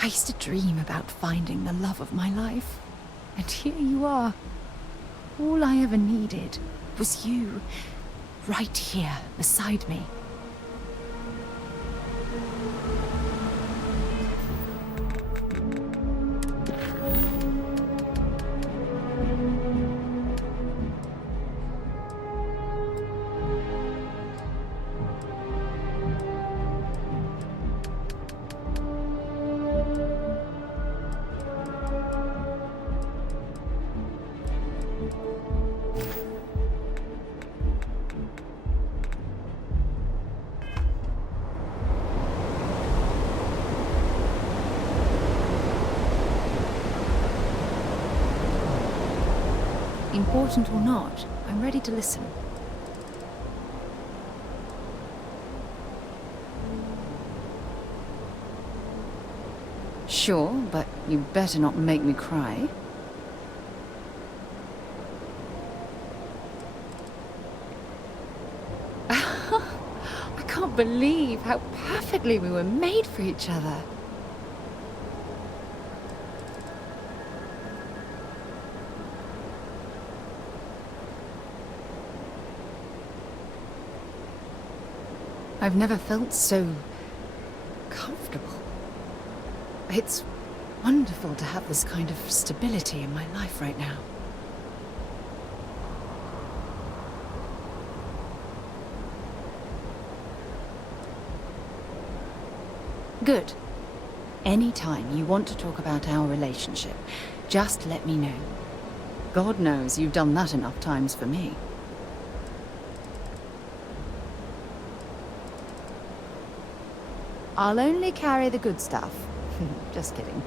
I used to dream about finding the love of my life. And here you are. All I ever needed was you, right here beside me. Important or not, I'm ready to listen. Sure, but you better not make me cry. I can't believe how perfectly we were made for each other. I've never felt so comfortable. It's wonderful to have this kind of stability in my life right now. Good. Anytime you want to talk about our relationship, just let me know. God knows you've done that enough times for me. I'll only carry the good stuff. Just kidding.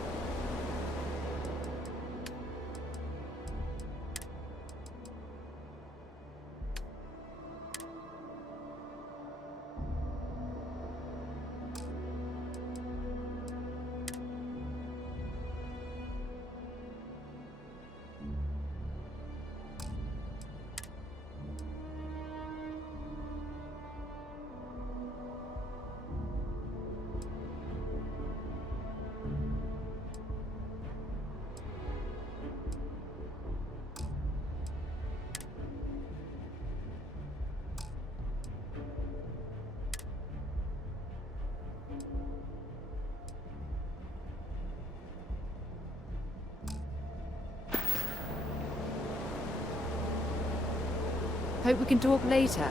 Hope we can talk later.